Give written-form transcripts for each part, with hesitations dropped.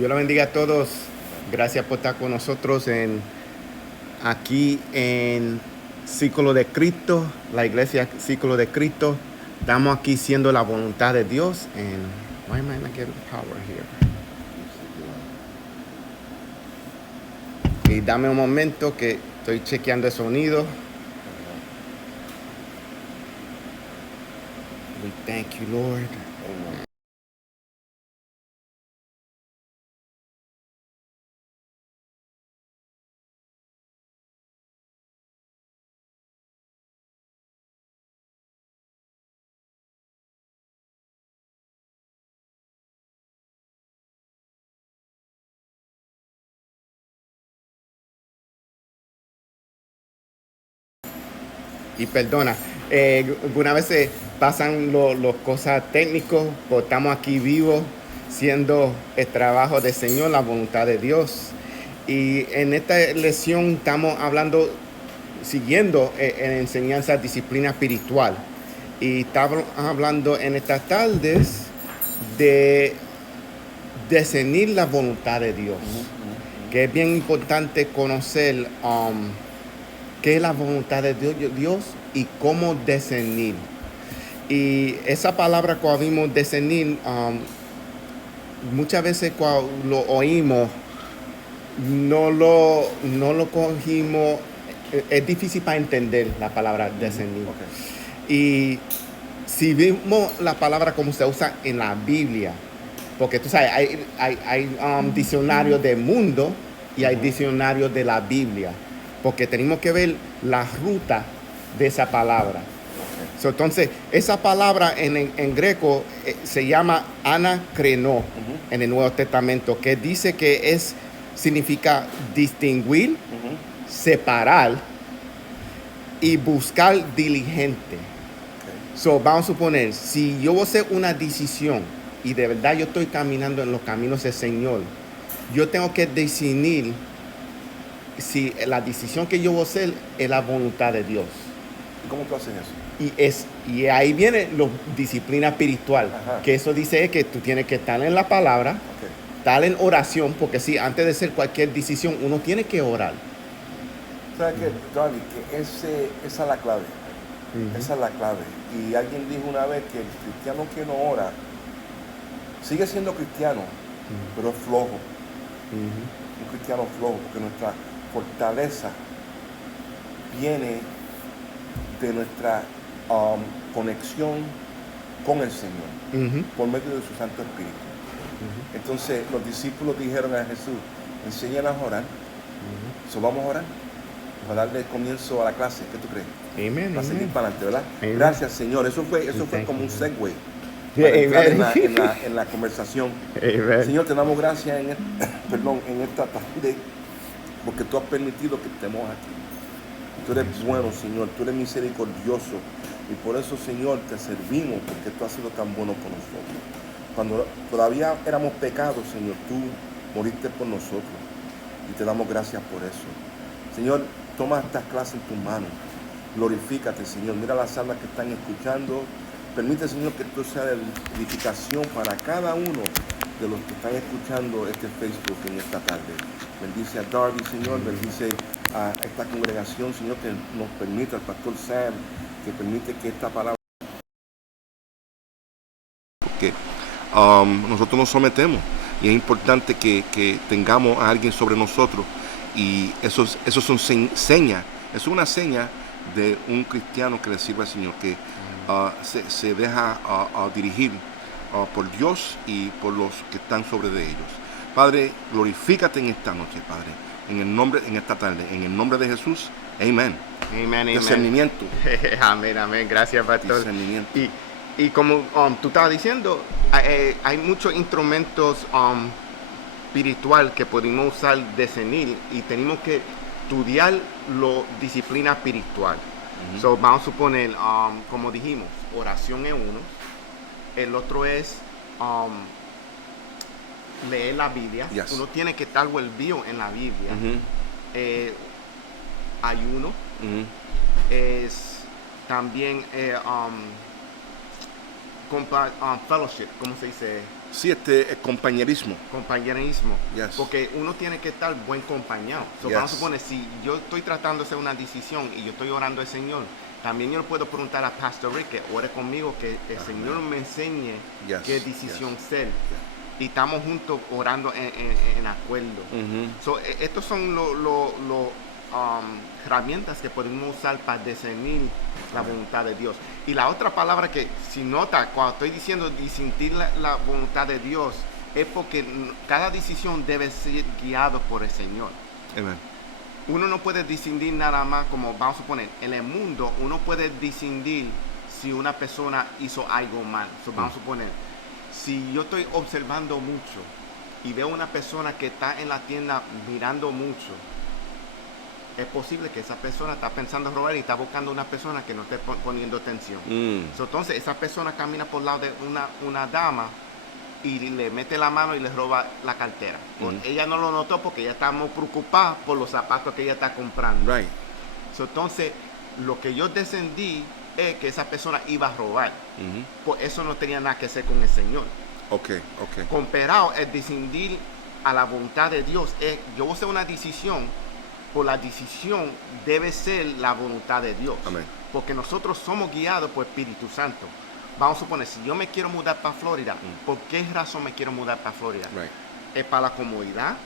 Dios los bendiga a todos. Gracias por estar con nosotros aquí en Círculo de Cristo, la iglesia Círculo de Cristo. Estamos aquí siendo la voluntad de Dios. Why am I not getting power here? Y dame un momento que estoy chequeando el sonido. We thank you, Lord. Y perdona, algunas veces pasan los cosas técnicas, pero estamos aquí vivos, siendo el trabajo del Señor, la voluntad de Dios. Y en esta lección estamos hablando, siguiendo en enseñanza disciplina espiritual. Y estamos hablando en estas tardes de discernir la voluntad de Dios, que es bien importante conocer qué es la voluntad de Dios y cómo discernir. Y esa palabra cuando vimos discernir, muchas veces cuando lo oímos, no lo cogimos, es difícil para entender la palabra discernir. Okay. Y si vimos la palabra como se usa en la Biblia, porque tú sabes, hay diccionarios del mundo y hay diccionarios de la Biblia, porque tenemos que ver la ruta de esa palabra. Okay. Entonces, esa palabra en greco se llama anakrenos en el Nuevo Testamento, que dice que significa distinguir, separar y buscar diligente. Okay. Vamos a suponer, si yo voy a hacer una decisión y de verdad yo estoy caminando en los caminos del Señor, yo tengo que discernir si la decisión que yo voy a hacer es la voluntad de Dios. ¿Y cómo tú haces eso? Y ahí viene la disciplina espiritual. Ajá. Que eso dice que tú tienes que estar en la palabra, okay, estar en oración, porque sí, antes de hacer cualquier decisión, uno tiene que orar. ¿Sabes qué, David? Que esa es la clave. Esa es la clave. Y alguien dijo una vez que el cristiano que no ora sigue siendo cristiano, pero es flojo. Un cristiano flojo, porque nuestra fortaleza viene de nuestra conexión con el Señor, por medio de su Santo Espíritu. Entonces los discípulos dijeron a Jesús, enséñanos a orar. Vamos a orar para darle comienzo a la clase. ¿Qué tú crees? Amen, para seguir para adelante, ¿verdad? Amen. Gracias, Señor. Eso fue como un segue para entrar en la conversación. Amen. Señor, te damos gracias en esta tarde, porque tú has permitido que estemos aquí. Tú eres bueno, Señor. Tú eres misericordioso. Y por eso, Señor, te servimos, porque tú has sido tan bueno con nosotros. Cuando todavía éramos pecados, Señor, tú moriste por nosotros. Y te damos gracias por eso. Señor, toma estas clases en tus manos. Glorifícate, Señor. Mira las almas que están escuchando. Permite, Señor, que esto sea de edificación para cada uno de los que están escuchando este Facebook en esta tarde. Bendice a Darby, Señor. Bendice a esta congregación, Señor, que nos permita, al pastor Sam, que permite que esta palabra... Porque nosotros nos sometemos y es importante que tengamos a alguien sobre nosotros. Y eso son señas. Es una seña de un cristiano que le sirve al Señor, que se deja dirigir por Dios y por los que están sobre de ellos. Padre, glorifícate en esta noche, Padre, en esta tarde, en el nombre de Jesús. Amén. Amén. Discernimiento. Amén. Gracias, pastor. Discernimiento. Y como tú estabas diciendo, hay muchos instrumentos espiritual que podemos usar discernir, y tenemos que estudiar la disciplina espiritual. Vamos a suponer, como dijimos, oración es uno, el otro es leer la Biblia. Yes. Uno tiene que estar volvido en la Biblia. Ayuno es también fellowship, ¿cómo se dice? Sí, compañerismo. Compañerismo. Yes. Porque uno tiene que estar buen compañero. So, Yes. vamos a suponer, si yo estoy tratando de hacer una decisión y yo estoy orando al Señor, también yo le puedo preguntar a Pastor Rick que ore conmigo, que el Señor me enseñe Yes. qué decisión ser. Y estamos juntos orando en acuerdo. So, estos son herramientas que podemos usar para discernir la voluntad de Dios. Y la otra palabra que, si nota, cuando estoy diciendo discernir la voluntad de Dios, es porque cada decisión debe ser guiado por el Señor. Amen. Uno no puede discernir nada más, como vamos a suponer, en el mundo uno puede discernir si una persona hizo algo mal. So, vamos a suponer, si yo estoy observando mucho y veo una persona que está en la tienda mirando mucho, es posible que esa persona está pensando en robar y está buscando una persona que no esté poniendo atención. So, entonces esa persona camina por el lado de una dama y le mete la mano y le roba la cartera. Ella no lo notó porque ella está muy preocupada por los zapatos que ella está comprando. Right. So, entonces lo que yo descendí es que esa persona iba a robar. Pues eso no tenía nada que hacer con el Señor. Okay. Comparado el descendir a la voluntad de Dios, yo voy a hacer una decisión, por la decisión debe ser la voluntad de Dios. Amén. Porque nosotros somos guiados por Espíritu Santo. Vamos a suponer, si yo me quiero mudar para Florida, ¿por qué razón me quiero mudar para Florida? Right. ¿Es para la comodidad?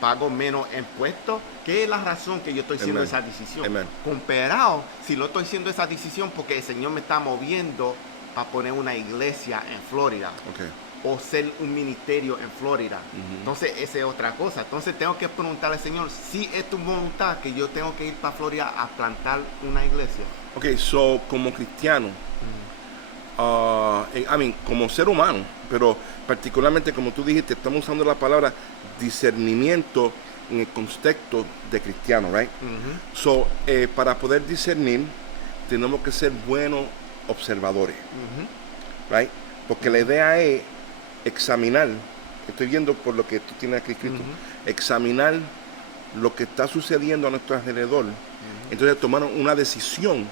¿Pago menos impuestos? ¿Qué es la razón que yo estoy haciendo Amen. esa decisión? Amen. Comparado, si lo estoy haciendo esa decisión porque el Señor me está moviendo para poner una iglesia en Florida. Okay. O ser un ministerio en Florida. Entonces, esa es otra cosa. Entonces, tengo que preguntarle al Señor si es tu voluntad que yo tengo que ir para Florida a plantar una iglesia. Okay, so como cristiano, como ser humano, pero particularmente como tú dijiste, estamos usando la palabra discernimiento en el contexto de cristiano, right? So, para poder discernir, tenemos que ser buenos observadores, right? Porque la idea es examinar, estoy viendo por lo que tú tienes aquí escrito, examinar lo que está sucediendo a nuestro alrededor, entonces tomar una decisión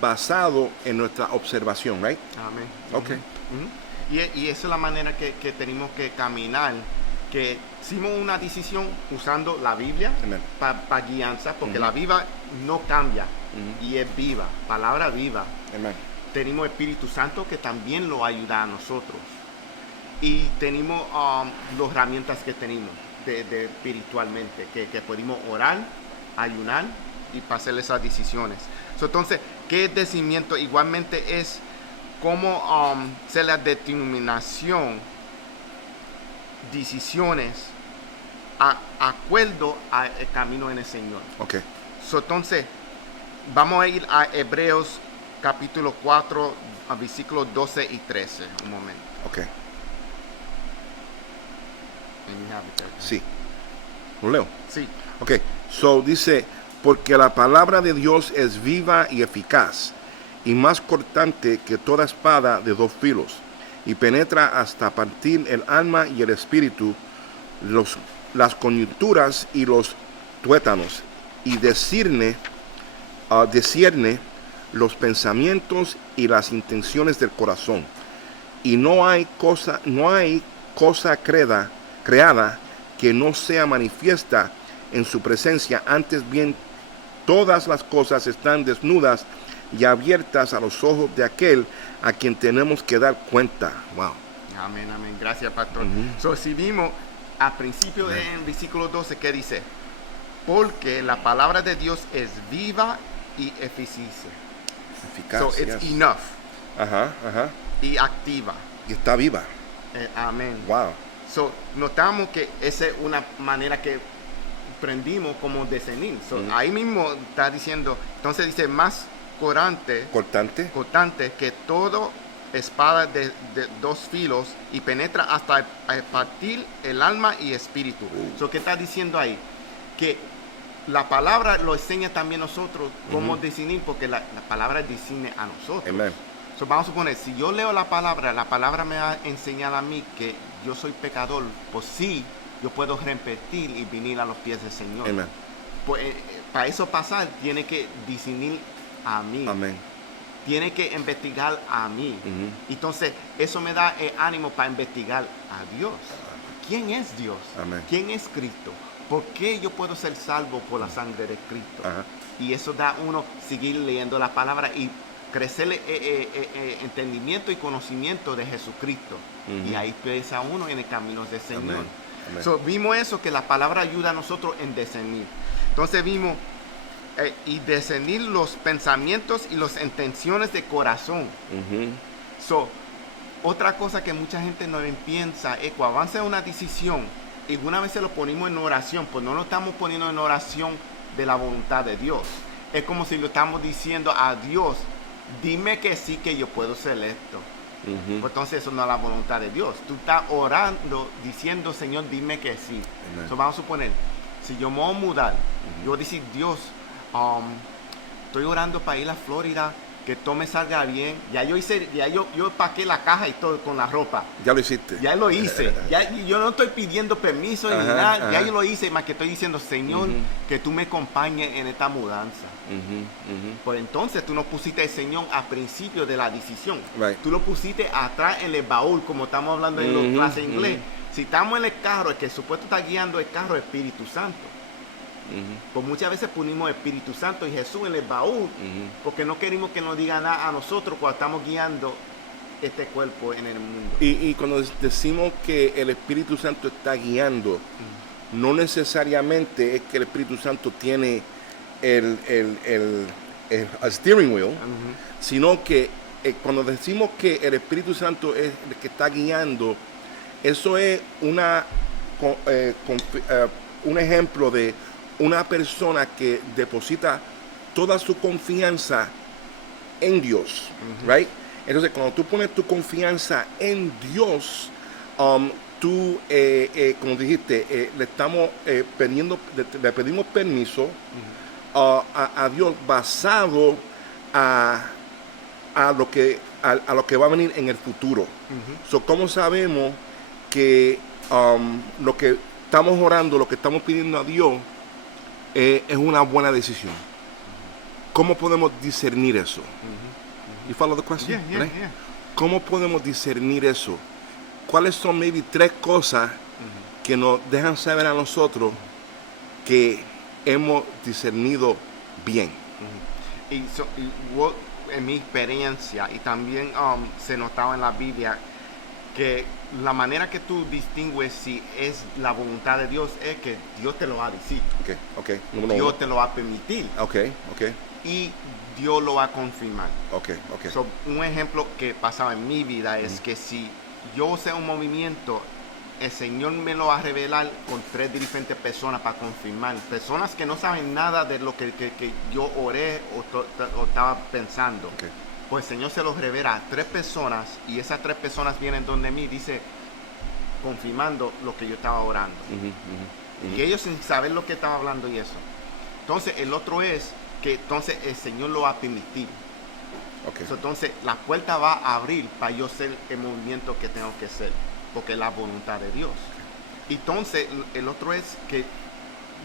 basado en nuestra observación, right? Amén. Okay. Y esa es la manera que tenemos que caminar, que hicimos una decisión usando la Biblia para guianza, porque la Biblia no cambia y es viva, palabra viva. Amen. Tenemos Espíritu Santo que también lo ayuda a nosotros. Y tenemos las herramientas que tenemos de espiritualmente, que podemos orar, ayunar y pasar esas decisiones. So, entonces, ¿qué es discernimiento? Igualmente es cómo ser la determinación, decisiones, acuerdo al camino en el Señor. Okay. So, entonces, vamos a ir a Hebreos capítulo 4, a versículos 12 y 13. Un momento. Okay. And you have it there. Sí. ¿Lo leo? Sí. Ok, so dice, porque la palabra de Dios es viva y eficaz, y más cortante que toda espada de dos filos, y penetra hasta partir el alma y el espíritu, las coyunturas y los tuétanos, y discierne los pensamientos y las intenciones del corazón. Y no hay cosa creada que no sea manifiesta en su presencia, antes bien todas las cosas están desnudas y abiertas a los ojos de aquel a quien tenemos que dar cuenta. Wow. Amén, amén. Gracias, pastor. So, si vimos al principio en versículo 12, ¿qué dice? Porque la palabra de Dios es viva y eficaz. Eficaz. So, it's Yes. enough. Ajá. Y activa. Y está viva. Amén. Wow. So, notamos que esa es una manera que aprendimos como discernir. So, ahí mismo está diciendo, entonces dice más cortante que todo espada de dos filos y penetra hasta partir el alma y espíritu. So, ¿qué está diciendo ahí? Que la palabra lo enseña también a nosotros cómo discernir, porque la palabra discierne a nosotros. Amen. So, vamos a suponer, si yo leo la palabra me va a enseñar a mí que yo soy pecador, pues sí, yo puedo repetir y venir a los pies del Señor. Amen. Pues, para eso pasar, tiene que discernir a mí. Amén. tiene que investigar a mí. Ujú. Entonces, eso me da ánimo para investigar a Dios. ¿Quién es Dios? Amén. ¿Quién es Cristo? ¿Por qué yo puedo ser salvo por la sangre de Cristo? Ajá. Y eso da uno seguir leyendo la palabra y crecer entendimiento y conocimiento de Jesucristo. Ujú. Y ahí empieza uno en el camino del Señor. Amén. Amén. So, vimos eso, que la palabra ayuda a nosotros en discernir. Entonces vimos y discernir los pensamientos y las intenciones de corazón. Ujú. So, otra cosa que mucha gente no piensa es cuando avanza una decisión y una vez se lo ponemos en oración, pues no lo estamos poniendo en oración de la voluntad de Dios. Es como si lo estamos diciendo a Dios, dime que sí, que yo puedo ser esto. Ujú. Pues entonces eso no es la voluntad de Dios. Tú estás orando, diciendo, Señor, dime que sí. Amén. So, vamos a suponer, si yo me voy a mudar, yo voy a decir, Dios, estoy orando para ir a Florida, que todo me salga bien. Ya yo empaqué la caja y todo con la ropa. Ya lo hiciste. Ya lo hice. Ya, yo no estoy pidiendo permiso ni Ajá, nada. Ya ajá. yo lo hice, más que estoy diciendo, Señor, Ujú. que tú me acompañes en esta mudanza. Ujú. Ujú. Por entonces tú no pusiste el Señor al principio de la decisión. Right. Tú lo pusiste atrás en el baúl, como estamos hablando en Ujú, los clases de ujú. inglés. Si estamos en el carro, el que supuesto está guiando el carro es Espíritu Santo. Ujú. Pues muchas veces ponemos Espíritu Santo y Jesús en el baúl, Ujú. porque no queremos que nos diga nada a nosotros cuando estamos guiando este cuerpo en el mundo. Y cuando decimos que el Espíritu Santo está guiando, no necesariamente es que el Espíritu Santo tiene el steering wheel, Ujú. sino que cuando decimos que el Espíritu Santo es el que está guiando, eso es un ejemplo de una persona que deposita toda su confianza en Dios, right? Entonces, cuando tú pones tu confianza en Dios, tú, como dijiste, le estamos le pedimos permiso a Dios basado a lo que va a venir en el futuro. Ujú. So, ¿cómo sabemos que lo que estamos orando, lo que estamos pidiendo a Dios es una buena decisión? ¿Cómo podemos discernir eso? You follow the question? Yeah, right? yeah. ¿Cómo podemos discernir eso? ¿Cuáles son maybe 3 cosas que nos dejan saber a nosotros que hemos discernido bien? En mi experiencia, y también se notaba en la Biblia, que la manera que tú distingues si es la voluntad de Dios es que Dios te lo va a decir. Ok. Número Dios uno. te lo va a permitir Ok. y Dios lo va a confirmar. Ok. So, un ejemplo que pasaba en mi vida es que si yo sé un movimiento, el Señor me lo va a revelar con 3 diferentes personas para confirmar. Personas que no saben nada de lo que yo oré o estaba pensando. Ok. Pues el Señor se los revela a 3 personas y esas 3 personas vienen donde mí, dice, confirmando lo que yo estaba orando. Y ellos sin saber lo que estaba hablando y eso. Entonces el otro es que entonces el Señor lo va a permitir. Ok. So, entonces la puerta va a abrir para yo hacer el movimiento que tengo que hacer, porque es la voluntad de Dios. Entonces el otro es que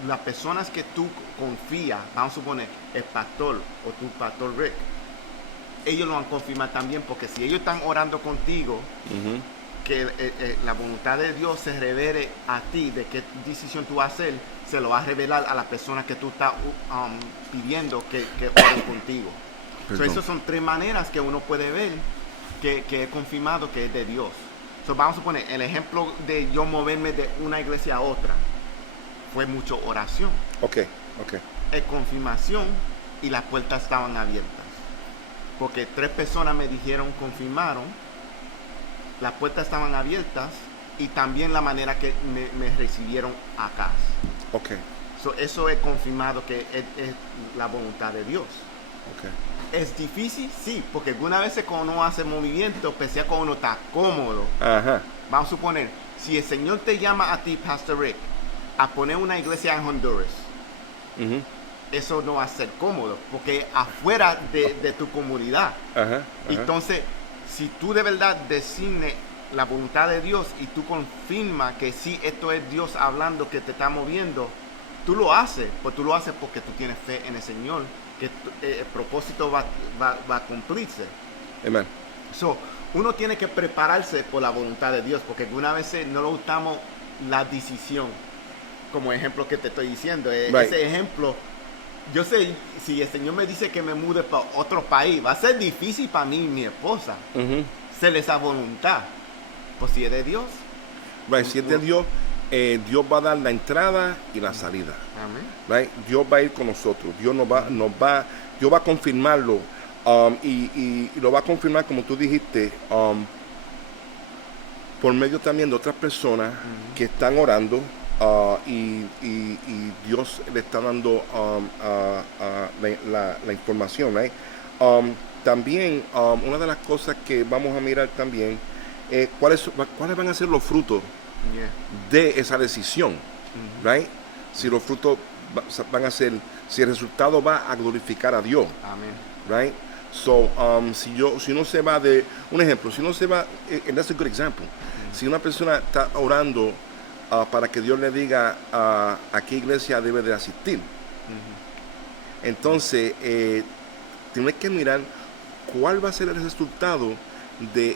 las personas que tú confías, vamos a suponer el pastor o tu pastor Rick, ellos lo van a confirmar también, porque si ellos están orando contigo, que la voluntad de Dios se revele a ti de qué decisión tú vas a hacer, se lo va a revelar a las personas que tú estás pidiendo que oren contigo. So, esas son 3 maneras que uno puede ver que es confirmado que es de Dios. So, vamos a poner el ejemplo de yo moverme de una iglesia a otra. Fue mucho oración. Ok. Es confirmación y las puertas estaban abiertas. Porque 3 personas me dijeron, confirmaron, las puertas estaban abiertas y también la manera que me recibieron acá. Ok. So, eso es confirmado que es la voluntad de Dios. Ok. ¿Es difícil? Sí, porque algunas veces cuando uno hace movimiento, especial cuando uno está cómodo, Ajá. vamos a suponer, si el Señor te llama a ti, Pastor Rick, a poner una iglesia en Honduras, eso no va a ser cómodo, porque afuera de tu comunidad. Ajá. Entonces, si tú de verdad designes la voluntad de Dios y tú confirmas que sí, esto es Dios hablando, que te está moviendo, tú lo haces, pues tú lo haces porque tú tienes fe en el Señor que el propósito va a cumplirse. Amen. So, uno tiene que prepararse por la voluntad de Dios, porque algunas veces no lo usamos la decisión, como ejemplo que te estoy diciendo. Right. Ese ejemplo, yo sé, si el Señor me dice que me mude para otro país, va a ser difícil para mí y mi esposa hacer esa voluntad. Pues si es de Dios. Right. Si es de Dios, Dios va a dar la entrada y la salida. Amén. Right? Dios va a ir con nosotros. Dios Dios va a confirmarlo. Y lo va a confirmar, como tú dijiste, por medio también de otras personas que están orando, y Dios le está dando la información. Right? También, una de las cosas que vamos a mirar también es cuáles van a ser los frutos de esa decisión. Right? Si los frutos van a ser, si el resultado va a glorificar a Dios. Amén. Right? So, si uno se va de, un ejemplo, si uno se va, and that's a good example, si una persona está orando para que Dios le diga a qué iglesia debe de asistir, entonces tienes que mirar cuál va a ser el resultado de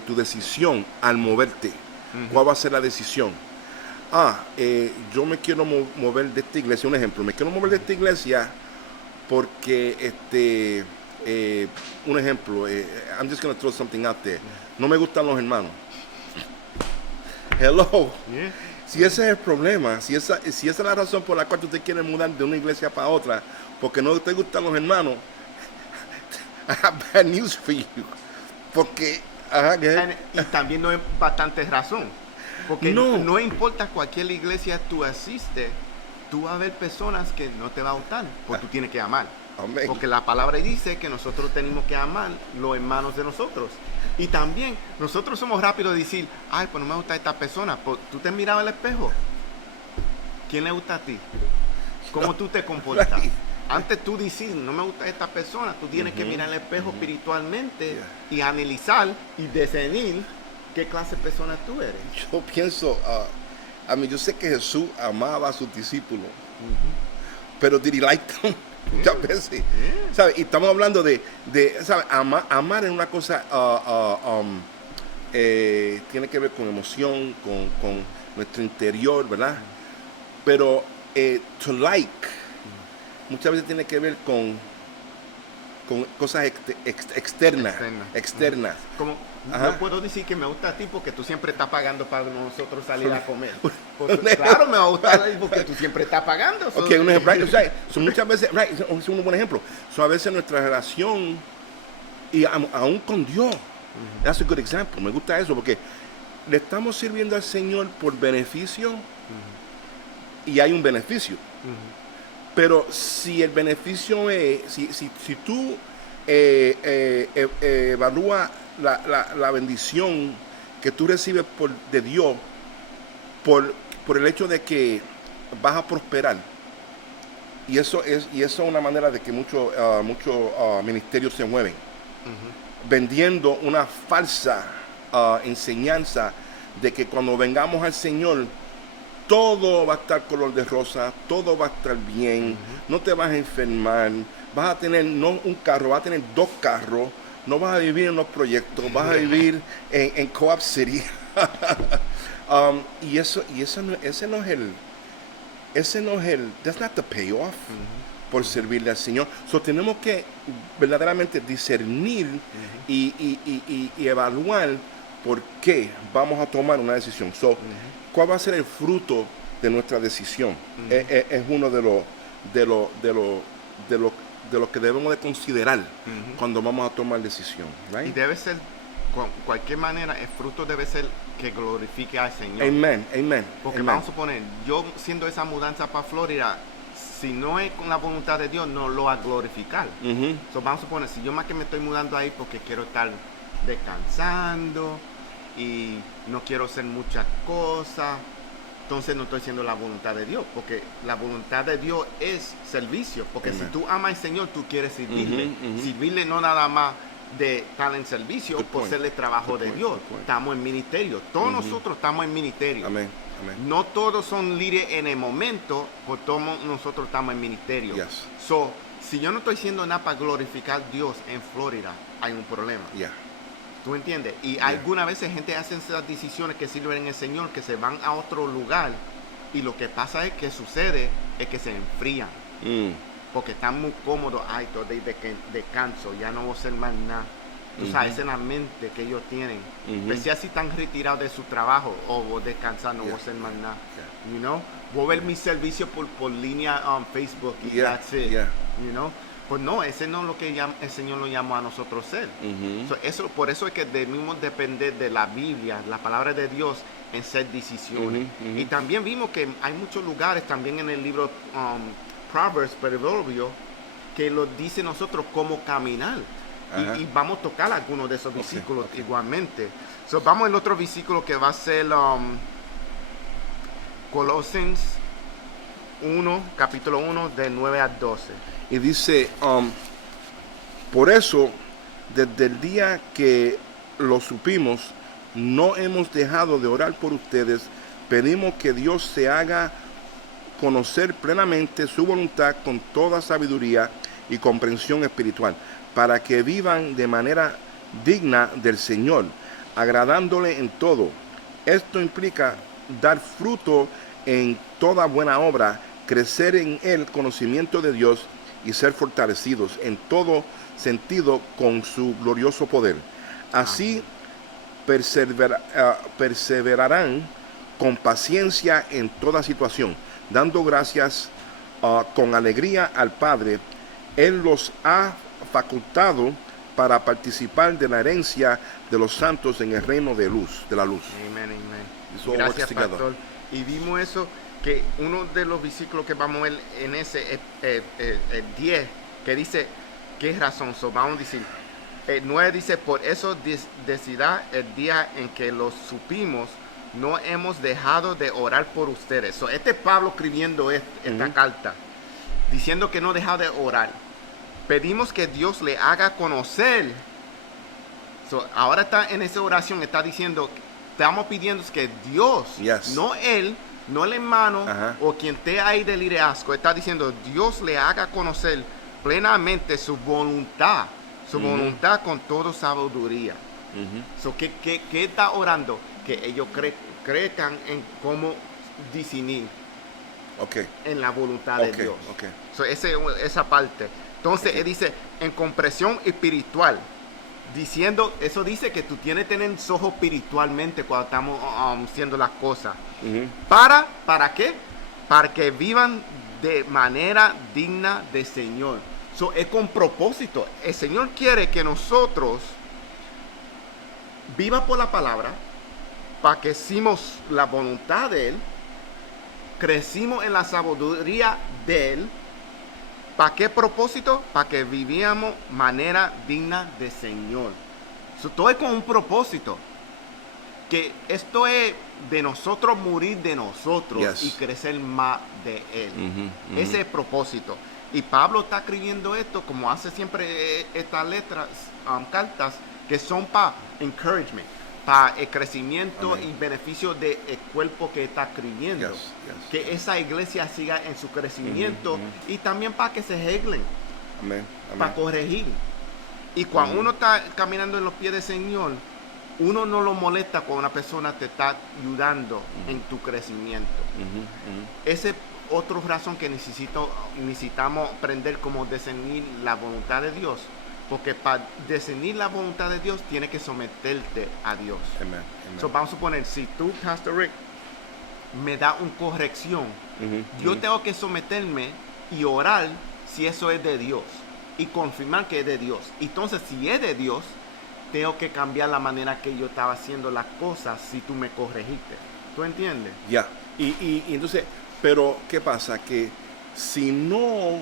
tu decisión al moverte. ¿Cuál va a ser la decisión? Yo me quiero mover de esta iglesia, un ejemplo, me quiero mover de esta iglesia porque un ejemplo, I'm just going to throw something out there. No me gustan los hermanos. Hello. Yeah. Si ese es el problema, si esa es la razón por la cual tú te quieres mudar de una iglesia para otra, porque no te gustan los hermanos, I have bad news for you. Porque, Y también no es bastante razón. Porque no importa cualquier iglesia tú asistes, tú vas a ver personas que no te va a gustar, porque tú tienes que amar. Amén. Porque la palabra dice que nosotros tenemos que amar los hermanos de nosotros. Y también nosotros somos rápidos de decir, ay, pues no me gusta esta persona. Pues, tú te mirabas al espejo. ¿Quién le gusta a ti? ¿Cómo tú te comportas? Right. Antes tú decir, no me gusta esta persona, tú tienes que mirar al espejo espiritualmente y analizar y discernir qué clase de persona tú eres. Yo pienso, yo sé que Jesús amaba a sus discípulos, pero did he like them? Muchas veces, ¿sabes? Y estamos hablando de ¿sabes? Amar es una cosa, tiene que ver con emoción, con nuestro interior, ¿verdad? Pero to like muchas veces tiene que ver con cosas externas. Como no puedo decir que me gusta a ti porque tú siempre estás pagando para nosotros salir a comer. Pues, claro, me va a gustar a ti porque tú siempre estás pagando. Ok, un ejemplo, right? O sea, muchas veces, right, es un buen ejemplo. A veces nuestra relación, y aún con Dios, that's a good example. Me gusta eso porque le estamos sirviendo al Señor por beneficio y hay un beneficio. Pero si el beneficio es, si tú evalúas la bendición que tú recibes de Dios por el hecho de que vas a prosperar, y eso es una manera de que muchos ministerios se mueven, vendiendo una falsa enseñanza de que cuando vengamos al Señor todo va a estar color de rosa, todo va a estar bien, no te vas a enfermar, vas a tener no un carro, vas a tener 2 carros, no vas a vivir en los proyectos, vas a vivir en Co-op City. Ese no es el, that's not the payoff por servirle al Señor. So tenemos que verdaderamente discernir y evaluar por qué vamos a tomar una decisión. So, ¿cuál va a ser el fruto de nuestra decisión? Es uno de lo que debemos de considerar cuando vamos a tomar decisión. Right? Y debe ser, cualquier manera, el fruto debe ser que glorifique al Señor. Amen. Porque vamos a suponer, yo siendo esa mudanza para Florida, si no es con la voluntad de Dios, no lo va a glorificar. So, vamos a suponer, si yo más que me estoy mudando ahí porque quiero estar descansando y no quiero hacer muchas cosas, entonces no estoy haciendo la voluntad de Dios, porque la voluntad de Dios es servicio, porque si tú amas al Señor, tú quieres servirle. Servirle no nada más de estar en servicio, por hacer el trabajo de Dios. Estamos en ministerio, todos nosotros estamos en ministerio. Amén. No todos son líderes en el momento, pues todos nosotros estamos en ministerio. Yes. So, si yo no estoy haciendo nada para glorificar a Dios en Florida, hay un problema. Yeah. ¿Tú entiendes? Y algunas veces gente hace esas decisiones que sirven en el Señor, que se van a otro lugar, y lo que pasa es que sucede es que se enfrían. Porque están muy cómodos. Ay, todo de descanso, ya no voy a hacer más nada. Tú sabes, esa es la mente que ellos tienen. Especialmente si están retirados de su trabajo o descansar, no voy a hacer más nada. You know? Voy a ver mi servicio por línea Facebook y that's it. You know? Pues no, ese no es lo que el Señor nos llamó a nosotros ser. So, por eso es que debemos depender de la Biblia, la palabra de Dios, en ser decisiones. Y también vimos que hay muchos lugares, también en el libro Proverbs, Proverbio, que lo dice nosotros cómo caminar. Y vamos a tocar algunos de esos versículos igualmente. So, vamos al otro versículo que va a ser Colosenses 1, capítulo 1, de 9 a 12. Y dice, por eso, desde el día que lo supimos, no hemos dejado de orar por ustedes. Pedimos que Dios se haga conocer plenamente su voluntad con toda sabiduría y comprensión espiritual, para que vivan de manera digna del Señor, agradándole en todo. Esto implica dar fruto en toda buena obra, crecer en el conocimiento de Dios y ser fortalecidos en todo sentido con su glorioso poder. Así perseverarán con paciencia en toda situación, dando gracias con alegría al Padre. Él los ha facultado para participar de la herencia de los santos en el reino de la luz. Amén. Gracias, pastor. Y vimos eso, que uno de los versículos que vamos a ver en ese el 10, que dice, ¿qué razón? Vamos a decir, el 9 dice, por eso decidirá el día en que lo supimos, no hemos dejado de orar por ustedes. Este es Pablo escribiendo esta carta, diciendo que no deja de orar. Pedimos que Dios le haga conocer. Ahora está en esa oración, está diciendo, estamos pidiendo que Dios, no él, no el hermano o quien esté ahí de liderazgo, está diciendo, Dios le haga conocer plenamente su voluntad con toda sabiduría. ¿Qué está orando? Que ellos crezcan en cómo discernir en la voluntad de Dios. Esa parte. Entonces, él dice, en comprensión espiritual, diciendo, eso dice que tú tienes que tener ojos espiritualmente cuando estamos haciendo las cosas. ¿Para qué? Para que vivan de manera digna del Señor. Es con propósito. El Señor quiere que nosotros viva por la palabra, para que hicimos la voluntad de Él, crecimos en la sabiduría de Él. ¿Para qué propósito? Para que vivíamos manera digna del Señor. Todo es con un propósito. Que esto es de nosotros morir de nosotros y crecer más de Él. Ese es el propósito. Y Pablo está escribiendo esto, como hace siempre estas letras, cartas, que son para encouragement, para el crecimiento y beneficio del cuerpo que está escribiendo. Que esa iglesia siga en su crecimiento y también para que se arreglen, para corregir. Y cuando uno está caminando en los pies del Señor, uno no lo molesta cuando una persona te está ayudando en tu crecimiento. Esa es otra razón que necesitamos aprender cómo discernir la voluntad de Dios. Porque para discernir la voluntad de Dios, tienes que someterte a Dios. Vamos a suponer, si tú, Pastor Rick, me da una corrección, yo tengo que someterme y orar si eso es de Dios. Y confirmar que es de Dios. Entonces, si es de Dios, tengo que cambiar la manera que yo estaba haciendo las cosas si tú me corregiste. ¿Tú entiendes? Y entonces, pero ¿qué pasa? Que si no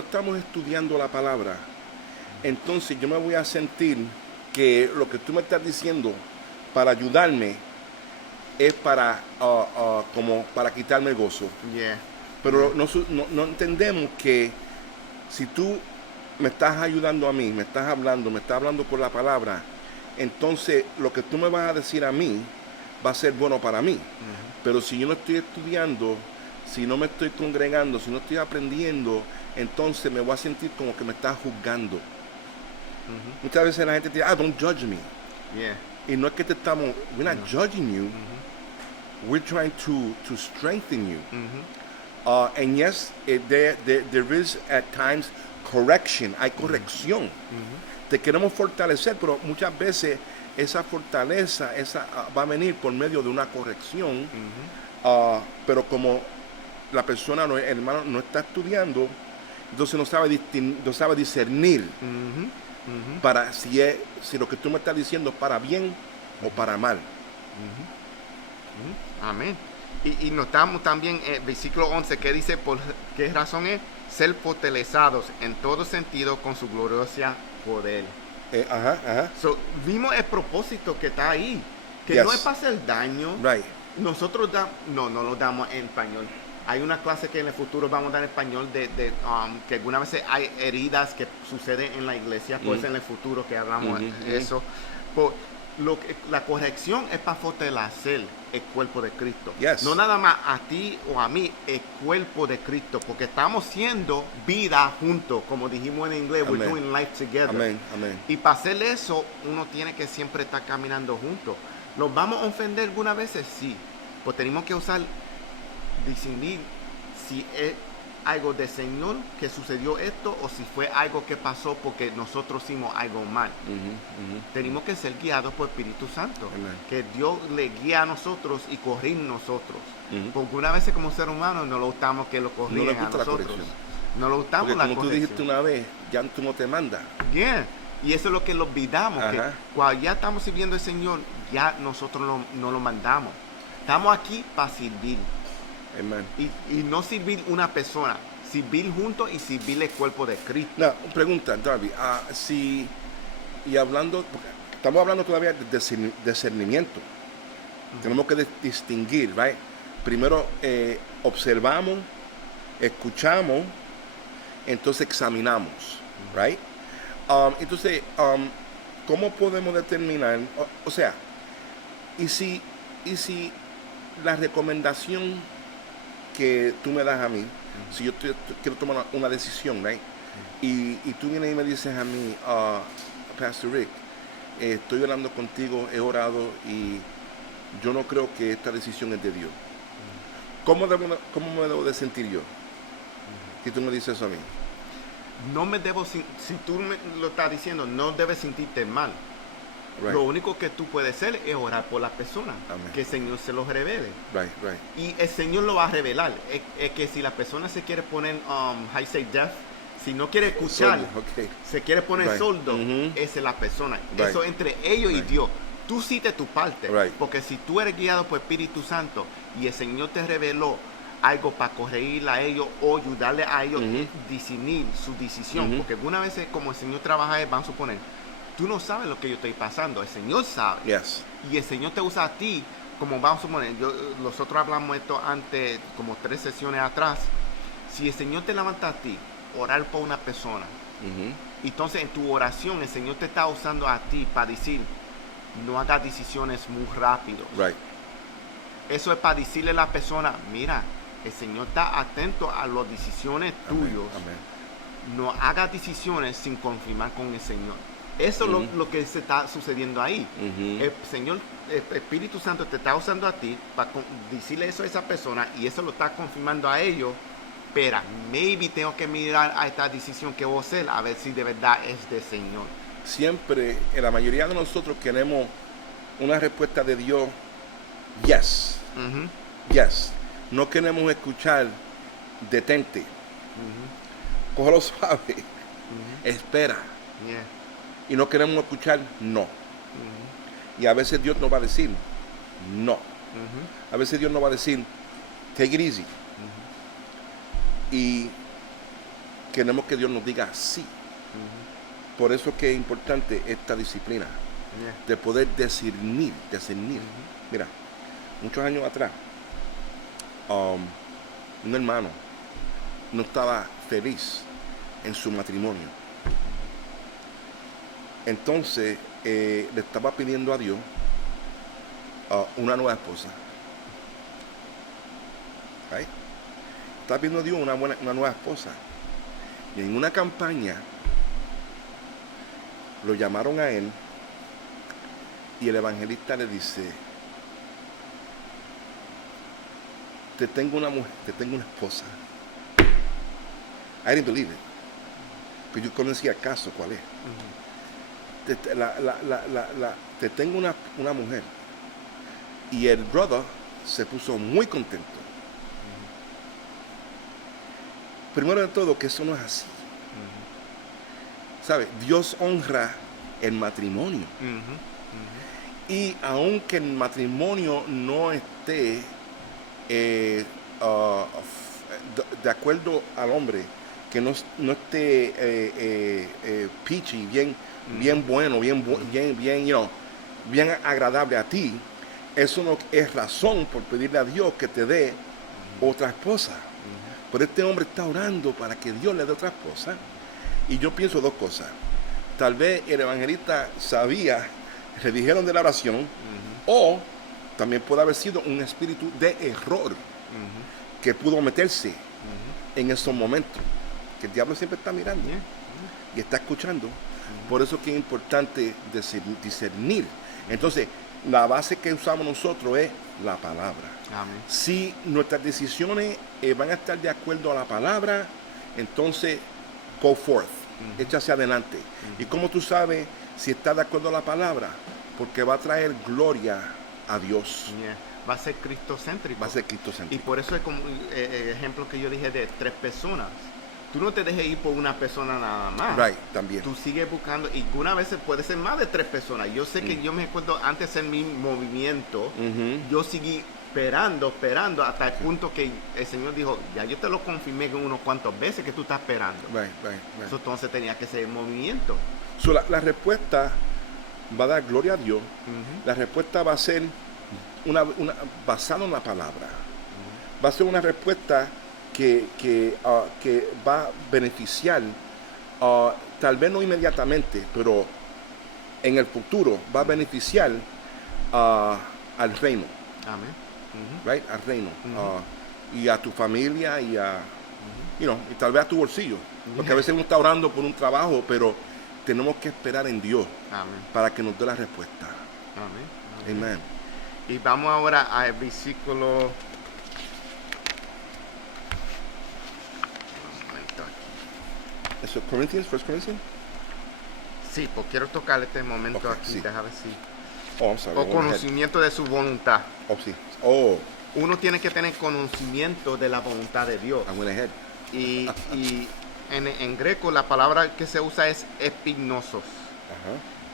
estamos estudiando la palabra, entonces yo me voy a sentir que lo que tú me estás diciendo para ayudarme es para como para quitarme el gozo. Pero no entendemos que si tú me estás ayudando a mí, me estás hablando por la palabra, entonces lo que tú me vas a decir a mí va a ser bueno para mí. Pero si yo no estoy estudiando, si no me estoy congregando, si no estoy aprendiendo, entonces me voy a sentir como que me está juzgando. Muchas veces la gente dice, don't judge me. Yeah. Y no es que te estamos, we're not judging you. We're trying to strengthen you. And yes, there is at times correction. Hay corrección. Te queremos fortalecer, pero muchas veces esa fortaleza va a venir por medio de una corrección. Pero como la persona, el hermano, no está estudiando, entonces no sabe discernir para si lo que tú me estás diciendo es para bien o para mal. Amén. Y notamos también el versículo 11 que dice, ¿por qué razón es? Ser fortalecidos en todo sentido con su gloriosa poder. So, vimos el propósito que está ahí, que no es para hacer daño. Right. Nosotros no lo damos en español. Hay una clase que en el futuro vamos a dar en español que algunas veces hay heridas que suceden en la iglesia, puede ser en el futuro que hablamos de eso. La corrección es para fortalecer el cuerpo de Cristo. Yes. No nada más a ti o a mí, el cuerpo de Cristo, porque estamos siendo vida juntos, como dijimos en inglés, Amen. we're doing life together. Amén, amén. Y para hacer eso, uno tiene que siempre estar caminando juntos. ¿Nos vamos a ofender algunas veces? Sí. Pues tenemos que discernir si es algo del Señor que sucedió esto o si fue algo que pasó porque nosotros hicimos algo mal. Tenemos que ser guiados por Espíritu Santo. Amen. Que Dios le guía a nosotros y corrige nosotros. Porque una vez como ser humano no lo gustamos que lo corrijan les a gusta la nosotros. corrección. No lo gustamos Porque la como tú corrección. dijiste una vez, ya tú no te mandas. Yeah. Y eso es lo que lo olvidamos, que Ajá. cuando ya estamos sirviendo al Señor, ya nosotros no lo mandamos. Estamos aquí para servir. Amen. Y no servir una persona, servir juntos y servir el cuerpo de Cristo. No, pregunta, Darby, estamos hablando todavía de discernimiento. Tenemos que distinguir, right? Primero observamos, escuchamos, entonces examinamos, right? Entonces, ¿cómo podemos determinar? O sea, y si la recomendación que tú me das a mí, si yo quiero tomar una decisión, right? Y tú vienes y me dices a mí, Pastor Rick, estoy orando contigo, he orado y yo no creo que esta decisión es de Dios. ¿Cómo me debo de sentir yo? Si tú me dices eso a mí. No me debo, si tú me lo estás diciendo, no debes sentirte mal. Right. Lo único que tú puedes hacer es orar por la persona, Amén. que el Señor se lo revele. Right. Y el Señor lo va a revelar. Es que si la persona se quiere poner, how you say, deaf, si no quiere escuchar, Sordo, okay. se quiere poner Right. sordo, esa es la persona. Right. Eso entre ellos y Right. Dios. Tú hiciste tu parte. Right. Porque si tú eres guiado por Espíritu Santo y el Señor te reveló algo para corregir a ellos o ayudarle a ellos a discernir su decisión. Porque algunas veces, como el Señor trabaja, vamos a suponer, tú no sabes lo que yo estoy pasando. El Señor sabe. Yes. Y el Señor te usa a ti, como vamos a suponer, nosotros hablamos esto antes, como 3 sesiones atrás. Si el Señor te levanta a ti, orar por una persona, entonces en tu oración el Señor te está usando a ti para decir, no hagas decisiones muy rápido. Right. Eso es para decirle a la persona, mira, el Señor está atento a las decisiones tuyas. Amén. No hagas decisiones sin confirmar con el Señor. Eso es lo que se está sucediendo ahí. El Señor, el Espíritu Santo te está usando a ti para decirle eso a esa persona y eso lo está confirmando a ellos. Pero maybe tengo que mirar a esta decisión que voy a hacer a ver si de verdad es del Señor. Siempre, la mayoría de nosotros queremos una respuesta de Dios, yes, yes. No queremos escuchar, detente, cógelo suave, espera. Yeah. Y no queremos escuchar, no. Y a veces Dios nos va a decir, no. A veces Dios nos va a decir, take it easy. Y queremos que Dios nos diga sí. Por eso es que es importante esta disciplina, de poder discernir. Mira, muchos años atrás, un hermano no estaba feliz en su matrimonio. Entonces, le estaba pidiendo a Dios una nueva esposa. Right? Estaba pidiendo a Dios una nueva esposa. Y en una campaña lo llamaron a él y el evangelista le dice, te tengo una mujer, te tengo una esposa. I didn't believe it. Que yo conocía el caso, ¿cuál es? Te tengo una mujer. Y el brother se puso muy contento. Primero de todo, que eso no es así. ¿Sabe? Dios honra el matrimonio. Y aunque el matrimonio no esté de acuerdo al hombre, que no esté peachy, bien bueno, bien, bien agradable a ti, eso no es razón por pedirle a Dios que te dé otra esposa. Pero este hombre está orando para que Dios le dé otra esposa. Y yo pienso dos cosas. Tal vez el evangelista sabía, le dijeron de la oración, o también puede haber sido un espíritu de error que pudo meterse en esos momentos. Que el diablo siempre está mirando y está escuchando. Por eso que es importante discernir. Entonces, la base que usamos nosotros es la palabra. Amén. Si nuestras decisiones van a estar de acuerdo a la palabra, entonces go forth, échase adelante. ¿Y cómo tú sabes si está de acuerdo a la palabra? Porque va a traer gloria a Dios. Va a ser cristocéntrico. Va a ser cristocéntrico. Y por eso es como el ejemplo que yo dije de 3 personas. Tú no te dejes ir por una persona nada más. Right, también. Tú sigues buscando, y algunas veces puede ser más de 3 personas. Yo sé que yo me acuerdo antes de hacer mi movimiento, yo seguí esperando hasta el punto que el Señor dijo, ya yo te lo confirmé con unos cuantos veces que tú estás esperando. Right. Eso entonces tenía que ser el movimiento. So, la respuesta va a dar gloria a Dios. La respuesta va a ser basada en la palabra. Va a ser una respuesta que va a beneficiar, tal vez no inmediatamente, pero en el futuro va a beneficiar al reino. Amén. Right? Al reino. Y a tu familia y y tal vez a tu bolsillo. Porque a veces uno está orando por un trabajo, pero tenemos que esperar en Dios para que nos dé la respuesta. Amén. Amen. Y vamos ahora al versículo. ¿Eso es Corinthians? ¿First Corinthians? Sí, pues quiero tocar este momento Okay, aquí, sí. déjame ver si. Oh, I'm sorry. O conocimiento de su voluntad. Oh, sí. Oh, Uno tiene que tener conocimiento de la voluntad de Dios. I went ahead. Y en greco la palabra que se usa es epignosos,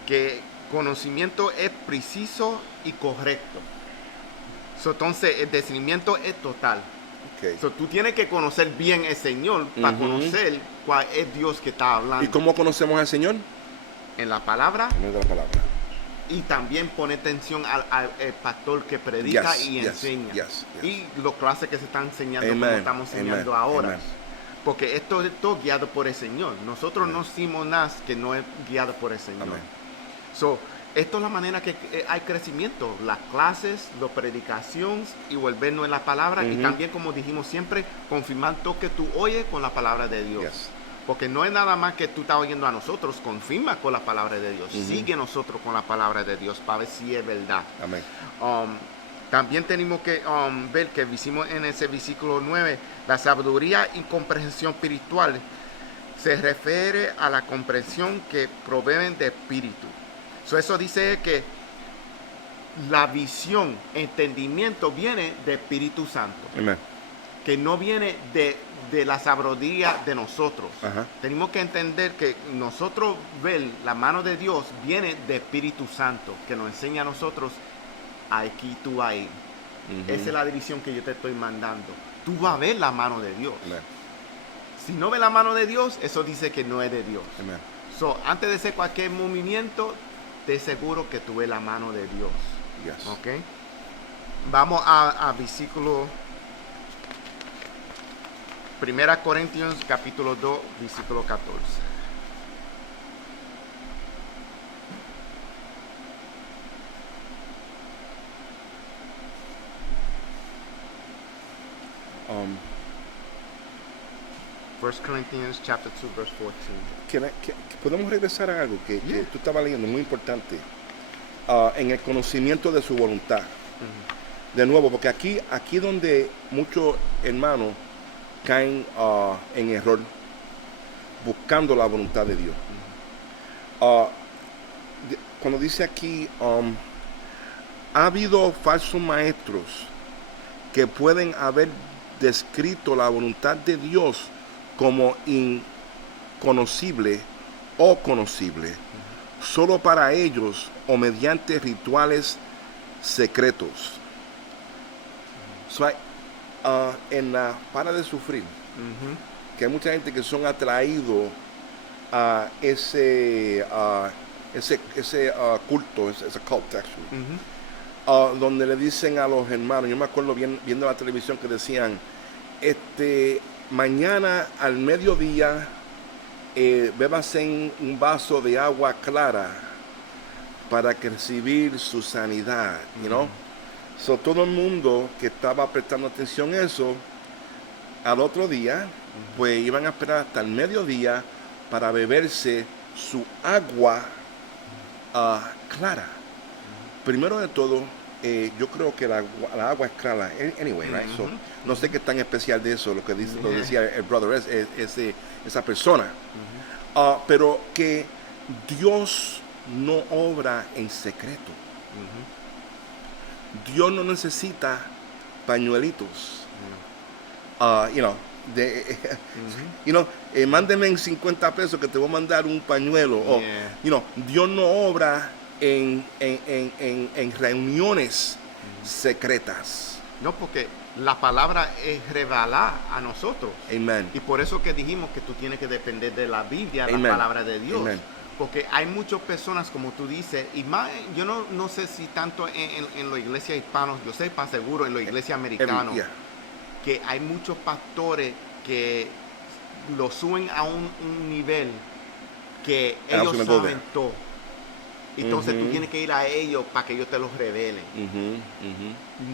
que conocimiento es preciso y correcto. Entonces el discernimiento es total. Okay. Tú tienes que conocer bien al Señor para conocer cuál es Dios que está hablando. ¿Y cómo conocemos al Señor? En la palabra. En medio de la palabra. Y también pone atención al pastor que predica y enseña. Y los clases que se están enseñando, como estamos enseñando ahora. Amen. Porque esto es todo guiado por el Señor. Nosotros no hicimos nada que no es guiado por el Señor. So, esto es la manera que hay crecimiento. Las clases, las predicaciones y volvernos en la palabra. Y también, como dijimos siempre, confirmar todo que tú oyes con la palabra de Dios. Porque no es nada más que tú estás oyendo a nosotros, confirma con la palabra de Dios. Sigue nosotros con la palabra de Dios para ver si es verdad. Amén. También tenemos que ver que hicimos en ese versículo 9, la sabiduría y comprensión espiritual se refiere a la comprensión que provienen de espíritu. Eso dice que la visión, entendimiento viene de Espíritu Santo. Amén. Que no viene de la sabiduría de nosotros. Tenemos que entender que nosotros ver la mano de Dios viene de Espíritu Santo, que nos enseña a nosotros aquí tú ahí. Esa es la división que yo te estoy mandando. Tú vas a ver la mano de Dios. Si no ves la mano de Dios, eso dice que no es de Dios. So, antes de hacer cualquier movimiento, te aseguro que tú ves la mano de Dios. ¿Ok? Vamos a versículo 1 Corintios capítulo 2, versículo 14. 1 Corinthians chapter 2, verse 14. Podemos regresar a algo que tú estabas leyendo, muy importante. En el conocimiento de su voluntad. De nuevo, porque aquí donde muchos hermanos caen en error, buscando la voluntad de Dios. Cuando dice aquí, ha habido falsos maestros que pueden haber descrito la voluntad de Dios como inconocible o conocible, solo para ellos o mediante rituales secretos. So, en la para de sufrir, que hay mucha gente que son atraídos a ese culto, ese cult actually, donde le dicen a los hermanos, yo me acuerdo viendo la televisión que decían, mañana al mediodía bébase un vaso de agua clara para que recibir su sanidad, you know? So, todo el mundo que estaba prestando atención a eso, al otro día, pues iban a esperar hasta el mediodía para beberse su agua clara. Primero de todo, yo creo que la agua es clara. Anyway, right? So, no sé qué tan especial de eso, lo que lo decía el brother, esa persona. Pero que Dios no obra en secreto. Dios no necesita pañuelitos. Mándeme en 50 pesos que te voy a mandar un pañuelo. Dios no obra en reuniones secretas. No, porque la palabra es revelada a nosotros. Amen. Y por eso que dijimos que tú tienes que depender de la Biblia, Amen. la palabra de Dios. Amen. Porque hay muchas personas, como tú dices, y más, yo no sé si tanto en la iglesia hispanos, yo sé para seguro en la iglesia americana, que hay muchos pastores que lo suben a un nivel que ellos saben todo. Entonces tú tienes que ir a ellos para que ellos te los revelen.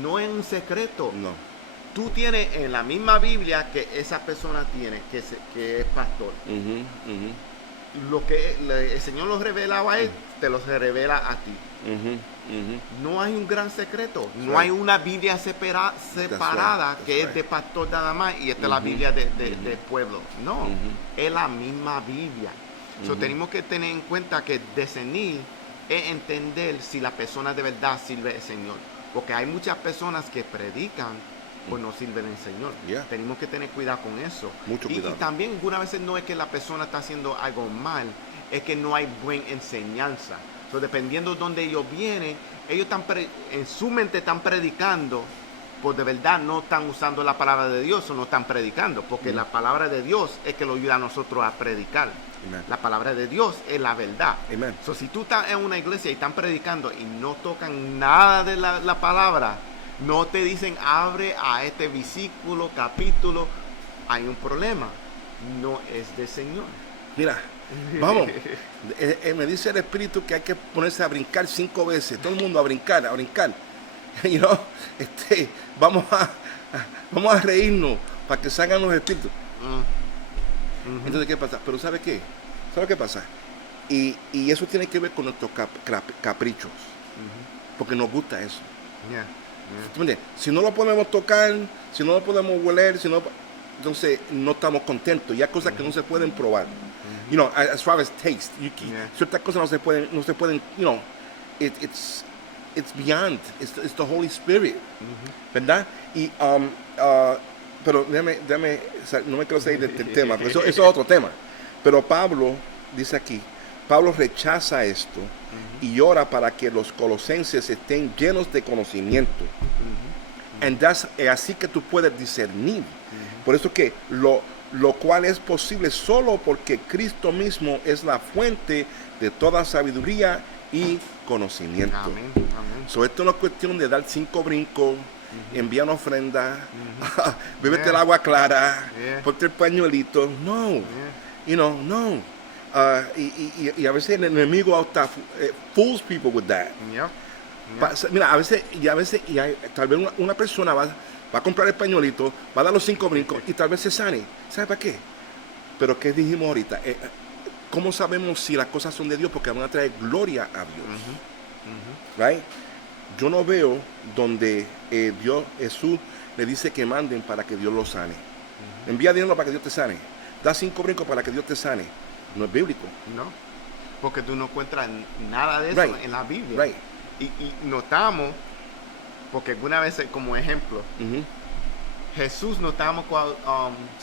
No es un secreto. No. Tú tienes en la misma Biblia que esa persona tiene, que es pastor. Lo que el Señor los revelaba a él, te los revela a ti. No hay un gran secreto. No hay una Biblia separada That's que es de pastor nada más y esta es la Biblia del pueblo. No, es la misma Biblia. So, tenemos que tener en cuenta que discernir es entender si la persona de verdad sirve al Señor. Porque hay muchas personas que predican, pues no sirven al Señor. Tenemos que tener cuidado con eso. Mucho cuidado. Y también algunas veces no es que la persona está haciendo algo mal, es que no hay buena enseñanza. So, dependiendo de dónde ellos vienen, ellos están en su mente están predicando, pues de verdad no están usando la palabra de Dios o no están predicando, porque la palabra de Dios es que lo ayuda a nosotros a predicar. Amen. La palabra de Dios es la verdad. Amen. So, si tú estás en una iglesia y están predicando y no tocan nada de la palabra, no te dicen abre a este versículo, capítulo, hay un problema. No es del Señor. Mira, vamos. Me dice el Espíritu que hay que ponerse a brincar 5 veces. Todo el mundo a brincar. Vamos a reírnos para que salgan los espíritus. Entonces, ¿qué pasa? Pero ¿sabe qué? ¿Sabe qué pasa? Y eso tiene que ver con nuestros caprichos. Porque nos gusta eso. Si no lo podemos tocar, si no lo podemos hueler, entonces no estamos contentos. Y hay cosas que no se pueden probar. As far as taste, ciertas cosas no se pueden, it's beyond, it's the Holy Spirit, ¿verdad? Y pero déjame, no me quiero salir del tema, porque eso es otro tema. Pero Pablo dice aquí, Pablo rechaza esto y ora para que los colosenses estén llenos de conocimiento. Es así que tú puedes discernir. Por eso que lo cual es posible solo porque Cristo mismo es la fuente de toda sabiduría y conocimiento. Amén. So, esto no es cuestión de dar 5 brincos, enviar una ofrenda, beberte el agua clara, ponte el pañuelito. No, no. Y a veces el enemigo hasta fools people with that. Mira, a veces tal vez una persona va a comprar el pañuelito, va a dar los 5 brincos y tal vez se sane. ¿Sabe para qué? Pero ¿qué dijimos ahorita? ¿Cómo sabemos si las cosas son de Dios? Porque van a traer gloria a Dios. Right? Yo no veo donde Jesús le dice que manden para que Dios los sane. Envía dinero para que Dios te sane. Da 5 brincos para que Dios te sane. No es bíblico. No, porque tú no encuentras nada de eso Right. en la Biblia. Right. Y notamos, porque alguna vez como ejemplo, Jesús notamos cuando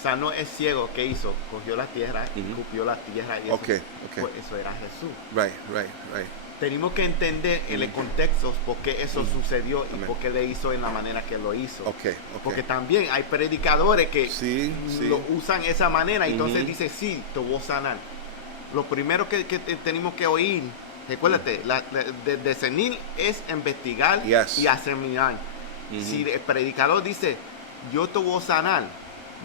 sanó el ciego, ¿qué hizo? Cogió la tierra y escupió la tierra y eso, Okay. pues, eso era Jesús. Right. Tenemos que entender el contexto por qué eso sucedió y Amén. por qué le hizo en la manera que lo hizo. Okay. Porque también hay predicadores que Sí. lo usan esa manera y entonces dice, sí, te voy a sanar. Lo primero que tenemos que oír, recuérdate, de discernir es investigar Yes. y asimilar. Si el predicador dice, yo te voy a sanar,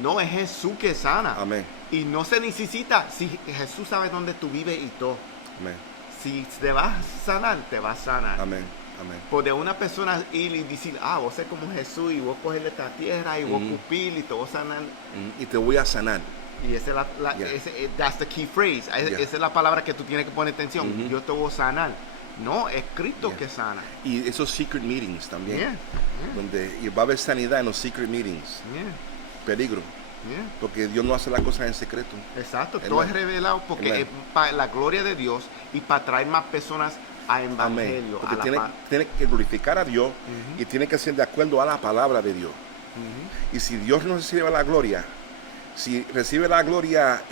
no es Jesús que sana. Amén. Y no se necesita, si Jesús sabe dónde tú vives y todo. Amén. Si te vas a sanar, te va a sanar. Amén. Amén. Por de una persona ir y decir, vos ser como Jesús y vos cogerle esta tierra y vos cupir y te voy a sanar. Y te voy a sanar. Y esa es Yeah. that's the key phrase. Yeah. Esa es la palabra que tú tienes que poner atención. Yo te voy a sanar. No, es Cristo Yeah. que sana. Y esos secret meetings también. Yeah. Donde y va a haber sanidad en los secret meetings. Yeah. Peligro. Yeah. Porque Dios no hace las cosas en secreto. Exacto, Amen. todo es revelado porque Amen. es para la gloria de Dios y para traer más personas al Amén. evangelio. Porque A la tiene que glorificar a Dios y tiene que ser de acuerdo a la palabra de Dios. Y si Dios no recibe la gloria, si recibe la gloria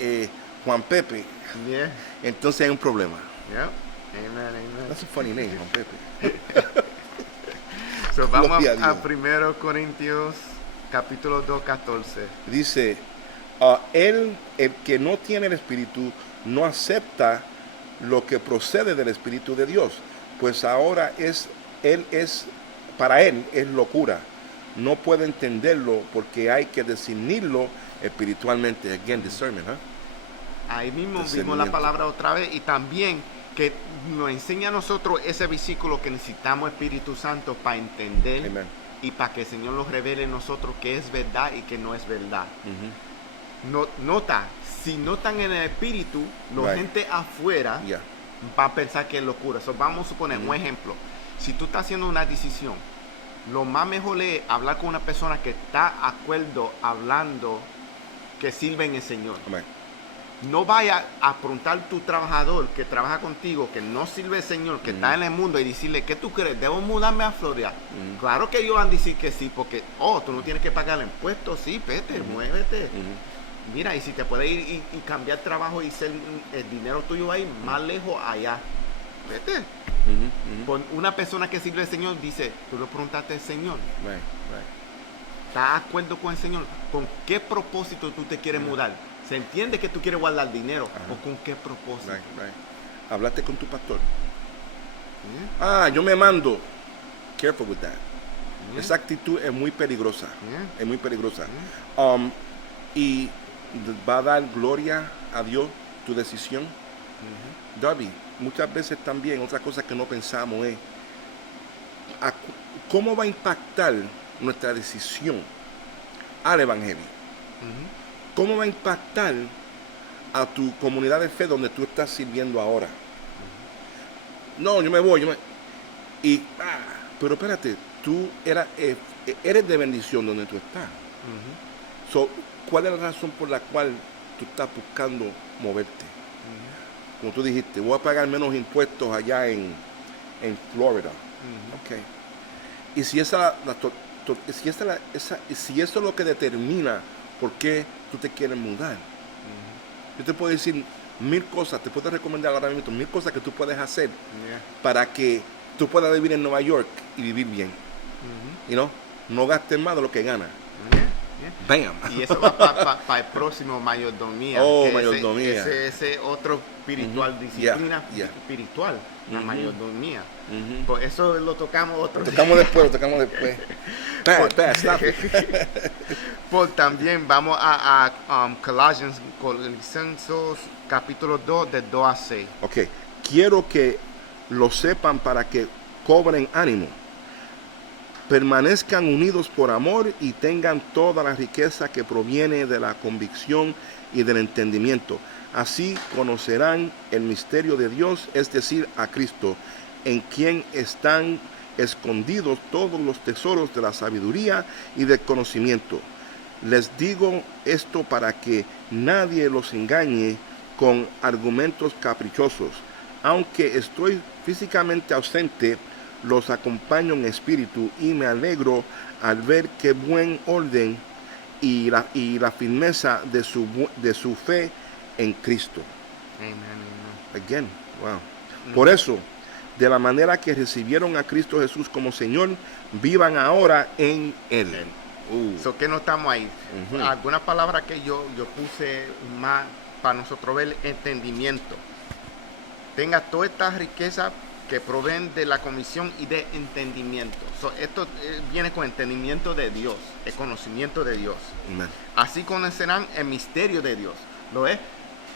Juan Pepe, Yeah. entonces hay un problema. Yeah. Amen. That's a funny name, Juan Pepe. So, vamos Gloria a a Dios. 1 Corintios capítulo 2, 14. Dice, el que no tiene el Espíritu no acepta lo que procede del Espíritu de Dios, pues ahora para él es locura. No puede entenderlo porque hay que discernirlo espiritualmente. Again, discernment, ¿eh? Ahí mismo vimos la Discernimiento. palabra otra vez y también que nos enseña a nosotros ese versículo que necesitamos Espíritu Santo para entender Amen. y para que el Señor nos revele a nosotros qué es verdad y qué no es verdad. Nota, si no están en el Espíritu, la Right. gente afuera Yeah. va a pensar que es locura. So, vamos a suponer un ejemplo. Si tú estás haciendo una decisión, lo más mejor es hablar con una persona que está de acuerdo hablando que sirve en el Señor. Amen. No vaya a preguntar a tu trabajador que trabaja contigo, que no sirve el Señor, que está en el mundo y decirle, ¿qué tú crees? ¿Debo mudarme a Florida? Claro que ellos van a decir que sí, porque, tú no tienes que pagar impuestos, sí, vete, muévete. Mira, y si te puedes ir y cambiar trabajo y ser el dinero tuyo va a ir más lejos allá, vete. Con una persona que sirve al Señor dice, tú le preguntaste al Señor, Right. ¿estás de acuerdo con el Señor? ¿Con qué propósito tú te quieres mudar? Se entiende que tú quieres guardar dinero, ¿o con qué propósito? Right. Hablaste con tu pastor. Yeah. Yo me mando. Careful with that. Yeah. Esa actitud es muy peligrosa. Yeah. Es muy peligrosa. Y va a dar gloria a Dios tu decisión. Darby, muchas veces también otra cosa que no pensamos es cómo va a impactar nuestra decisión al evangelio. ¿Cómo va a impactar a tu comunidad de fe donde tú estás sirviendo ahora? No, yo me voy. Pero espérate, tú eres de bendición donde tú estás. So, ¿cuál es la razón por la cual tú estás buscando moverte? Como tú dijiste, voy a pagar menos impuestos allá en Florida. Okay. Y si si eso es lo que determina por qué tú te quieres mudar, yo te puedo decir 1000 cosas, te puedo recomendar ahora mismo 1000 cosas que tú puedes hacer para que tú puedas vivir en Nueva York y vivir bien. No gastes más de lo que ganas. Bam. Y eso va para el próximo mayordomía. que Mayordomía. Ese otro espiritual, disciplina espiritual, la mayordomía. Por eso lo tocamos otro Lo tocamos después. Stop it. Por también vamos a Colossians capítulo 2, de 2 a 6. Ok, quiero que lo sepan para que cobren ánimo. permanezcan unidos por amor y tengan toda la riqueza que proviene de la convicción y del entendimiento. Así conocerán el misterio de Dios, es decir, a Cristo, en quien están escondidos todos los tesoros de la sabiduría y del conocimiento. Les digo esto para que nadie los engañe con argumentos caprichosos. Aunque estoy físicamente ausente, los acompaño en espíritu y me alegro al ver qué buen orden y la firmeza de su fe en Cristo. Again, wow. Por eso, de la manera que recibieron a Cristo Jesús como Señor, vivan ahora en Él. So, ¿qué notamos ahí? Alguna palabra que yo puse más para nosotros ver entendimiento. Tenga toda esta riqueza que proveen de la comisión y de entendimiento. So, esto viene con entendimiento de Dios, el conocimiento de Dios. Amen. Así conocerán el misterio de Dios. ¿Lo es?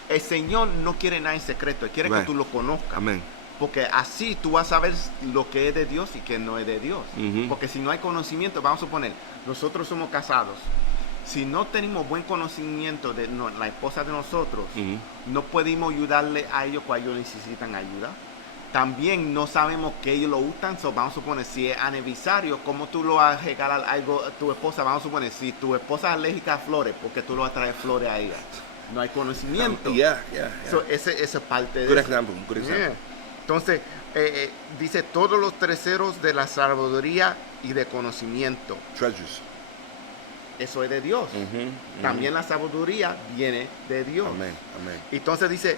El Señor no quiere nada en secreto, Él quiere que tú lo conozcas. Amén. Porque así tú vas a ver lo que es de Dios y que no es de Dios. Porque si no hay conocimiento, vamos a suponer, nosotros somos casados. Si no tenemos buen conocimiento de la esposa de nosotros, no podemos ayudarle a ellos cuando ellos necesitan ayuda. También no sabemos que ellos lo gustan. So, vamos a suponer, si es aniversario, ¿cómo tú lo vas a regalar algo a tu esposa? Vamos a suponer, si tu esposa es alérgica a flores, ¿por qué tú le vas a traer flores a ella? No hay conocimiento. So, ese es parte de Good eso. example, good example. Entonces, dice todos los tesoros de la sabiduría y de conocimiento. Treasures. Eso es de Dios. También la sabiduría viene de Dios. Amén, amén. Entonces dice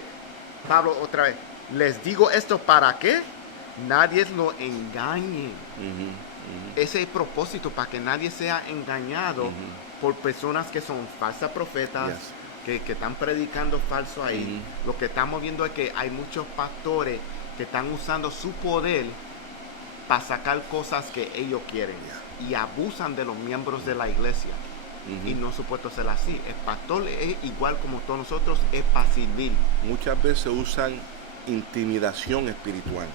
Pablo otra vez, les digo esto para que nadie lo engañe. Ese es el propósito, para que nadie sea engañado por personas que son falsas profetas, que están predicando falso ahí. Lo que estamos viendo es que hay muchos pastores que están usando su poder para sacar cosas que ellos quieren y abusan de los miembros de la iglesia. Y no es supuesto ser así. El pastor es igual como todos nosotros, es para servir. Muchas veces usan intimidación espiritual.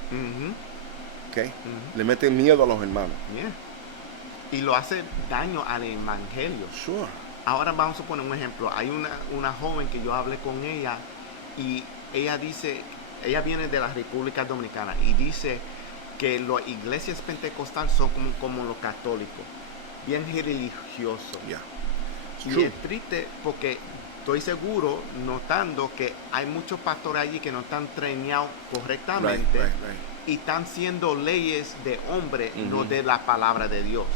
¿Okay? Le meten miedo a los hermanos. Y lo hace daño al evangelio. Sure. Ahora vamos a poner un ejemplo. Hay una joven que yo hablé con ella y ella dice, ella viene de la República Dominicana y dice que las iglesias pentecostales son como los católicos, bien religiosos. Y es triste porque estoy seguro, notando que hay muchos pastores allí que no están trenados correctamente y están siendo leyes de hombre, no de la palabra de Dios.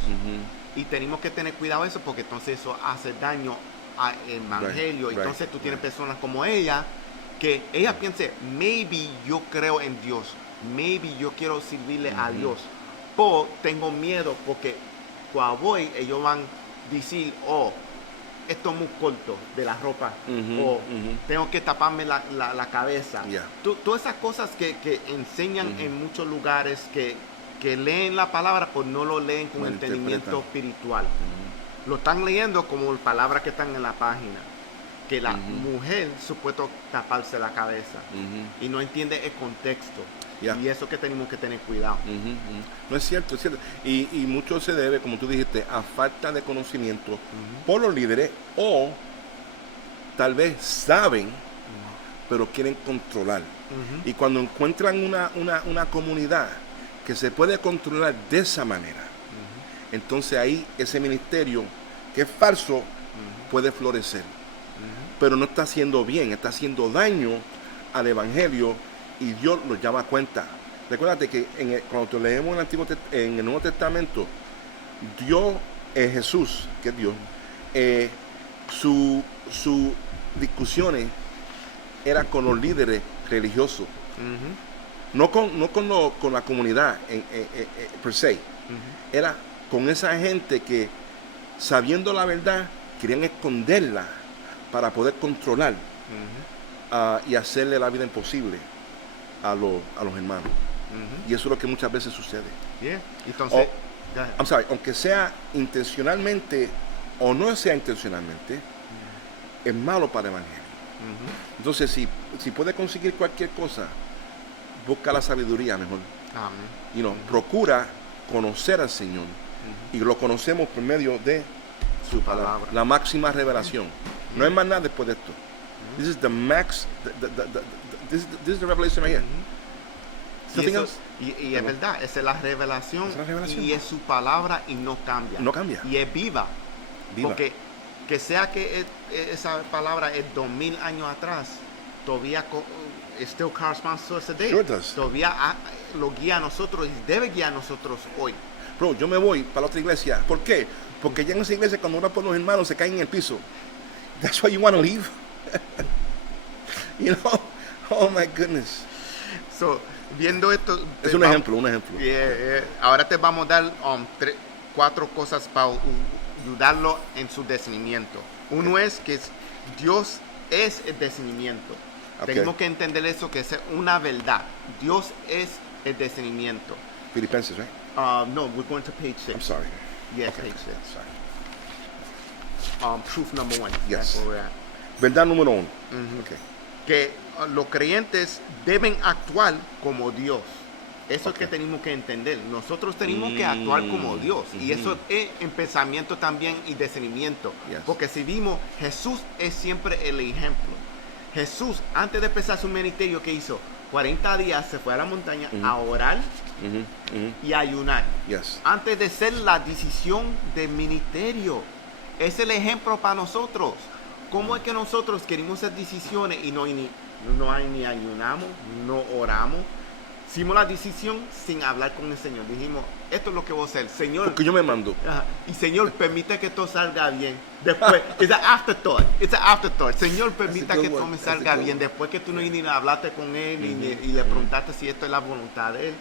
Y tenemos que tener cuidado de eso, porque entonces eso hace daño al evangelio. Entonces tú tienes personas como ella, que ella piensa, maybe yo creo en Dios, maybe yo quiero servirle a Dios, pero tengo miedo porque cuando voy, ellos van a decir, oh, esto es muy corto de la ropa, o tengo que taparme la cabeza. Todas esas cosas que enseñan en muchos lugares, que leen la palabra, pues no lo leen con entendimiento espiritual. Lo están leyendo como palabras que están en la página. Que la mujer supuesto taparse la cabeza y no entiende el contexto. Y eso que tenemos que tener cuidado. No es cierto, es cierto. Y mucho se debe, como tú dijiste, a falta de conocimiento por los líderes, o tal vez saben, pero quieren controlar. Y cuando encuentran una comunidad que se puede controlar de esa manera, entonces ahí ese ministerio que es falso puede florecer. Pero no está haciendo bien, está haciendo daño al evangelio, y Dios lo llama a cuenta. Recuérdate que cuando leemos en el Nuevo Testamento, Dios, Jesús, que es Dios, sus discusiones eran con los líderes religiosos, no con la comunidad per se. Era con esa gente que, sabiendo la verdad, querían esconderla para poder controlar y hacerle la vida imposible a los hermanos. Y eso es lo que muchas veces sucede. Entonces, aunque sea intencionalmente o no sea intencionalmente, es malo para el evangelio. Entonces, si puede conseguir cualquier cosa, busca la sabiduría mejor. Procura conocer al Señor y lo conocemos por medio de Su palabra. la máxima revelación. No hay más nada después de esto. This is the max, this is the revelation right here. Y, Nothing eso- else. y es verdad, esa es la revelación. Esa es la revelación. Y es su palabra y no cambia. No cambia. Y es viva. Viva. Porque que sea que esa palabra es 2000 años atrás, todavía it still corresponds to us today. Sure it does. Todavía lo guía a nosotros y debe guiar a nosotros hoy. Bro, yo me voy para la otra iglesia. ¿Por qué? Porque ya en esa iglesia cuando uno por los hermanos se caen en el piso. That's why you want to leave. You know? Oh my goodness. So, viendo esto... Es te un vamos- ejemplo, un ejemplo. Ahora te vamos a dar 4 cosas para ayudarlo en su discernimiento. Uno es que Dios es el discernimiento. Ok. Tenemos que entender eso, que es una verdad. Dios es el discernimiento. Filipenses, right? No, we're going to page 6. I'm sorry. Yes, Okay. page 6. Sorry. Proof number 1. Yes. That's where we're at. Verdad número 1. Ujú. Okay. Que los creyentes deben actuar como Dios. Eso Ok. es que tenemos que entender. Nosotros tenemos que actuar como Dios. Y eso es en pensamiento también y discernimiento. Yes. Porque si vimos, Jesús es siempre el ejemplo. Jesús, antes de empezar su ministerio, ¿qué hizo? 40 días se fue a la montaña a orar y a ayunar. Yes. Antes de ser la decisión del ministerio. Es el ejemplo para nosotros. ¿Cómo es que nosotros queremos hacer decisiones y no hay ni ayunamos, no oramos? Hicimos la decisión sin hablar con el Señor. Dijimos, esto es lo que voy a hacer. Señor, Porque yo me mando. ajá, y Señor, permite que todo salga bien. Después, it's an afterthought. It's an afterthought. Señor, permita good que one. todo me That's a salga good bien. one. Después que tú no ni hablaste con Él y le preguntaste si esto es la voluntad de Él.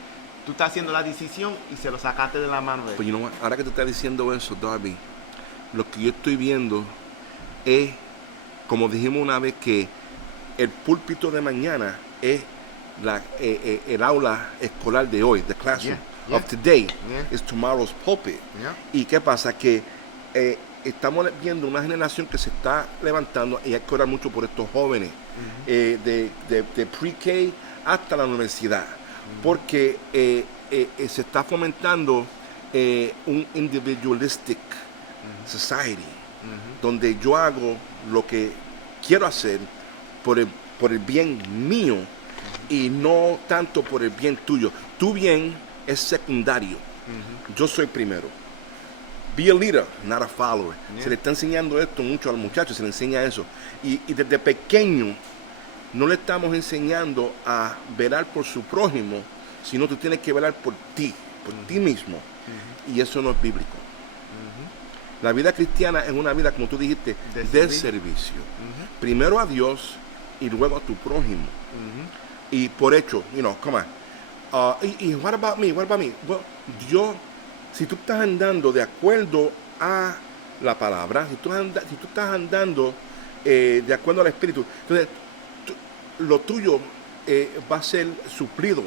Tú estás haciendo la decisión y se lo sacaste de la mano de Él. Pues you know what? Ahora que tú estás diciendo eso, Darby, lo que yo estoy viendo es, como dijimos una vez, que el púlpito de mañana es el aula escolar de hoy, the classroom Yeah, of today yeah. is tomorrow's pulpit. Yeah. ¿Y qué pasa? Que estamos viendo una generación que se está levantando y hay que orar mucho por estos jóvenes, de pre-K hasta la universidad, porque se está fomentando un individualistic society, donde yo hago lo que quiero hacer por el bien mío y no tanto por el bien tuyo. Tu bien es secundario. Yo soy primero. Be a leader, not a follower. Yeah. Se le está enseñando esto mucho a los muchachos, se le enseña eso. Y desde pequeño no le estamos enseñando a velar por su prójimo, sino tú tienes que velar por ti mismo. Y eso no es bíblico. La vida cristiana es una vida, como tú dijiste, de servicio. Primero a Dios y luego a tu prójimo. Y por hecho, come on. Y what about me? What about me? Well, si tú estás andando de acuerdo a la palabra, si tú estás andando de acuerdo al Espíritu, entonces lo tuyo va a ser suplido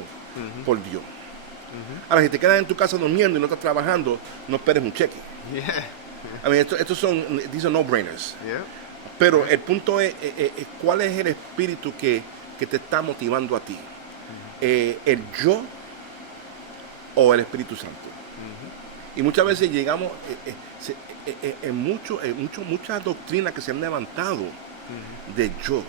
por Dios. Ahora, si te quedas en tu casa durmiendo y no estás trabajando, no esperes un cheque. Yeah. I mean, these are no-brainers. Yeah. Pero el punto es, ¿cuál es el espíritu que te está motivando a ti? ¿El yo o el Espíritu Santo? Y muchas veces llegamos muchas doctrinas que se han levantado de yo.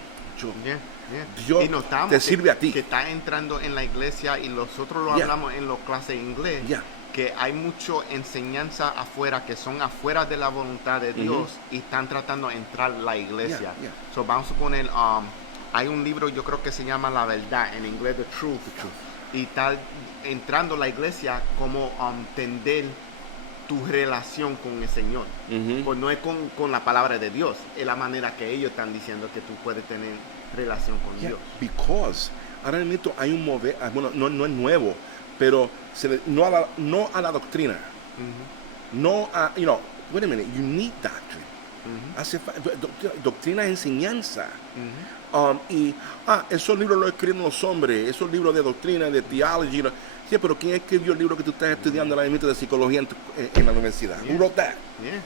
Yeah, yeah. Dios Y notamos te sirve a ti. que está entrando en la iglesia y nosotros lo Yeah. hablamos en las clases de inglés, Yeah. que hay mucha enseñanza afuera que son afuera de la voluntad de Dios y están tratando de entrar a la iglesia. Yeah, yeah. So vamos a poner, hay un libro yo creo que se llama La Verdad, en inglés The Truth, y está entrando a la iglesia como entender tu relación con el Señor. Pues no es con la palabra de Dios, es la manera que ellos están diciendo que tú puedes tener relación con Yeah, Dios. because ahora mismo hay un mover, bueno, no es nuevo, pero no a la doctrina. No a, wait a minute, you need doctrine. Doctrina es enseñanza. Esos libros los escriben los hombres, esos libros de doctrina, de theology. Sí, pero ¿quién escribió el libro que tú estás estudiando en la de psicología en la universidad? Yeah. Who wrote that? Yeah.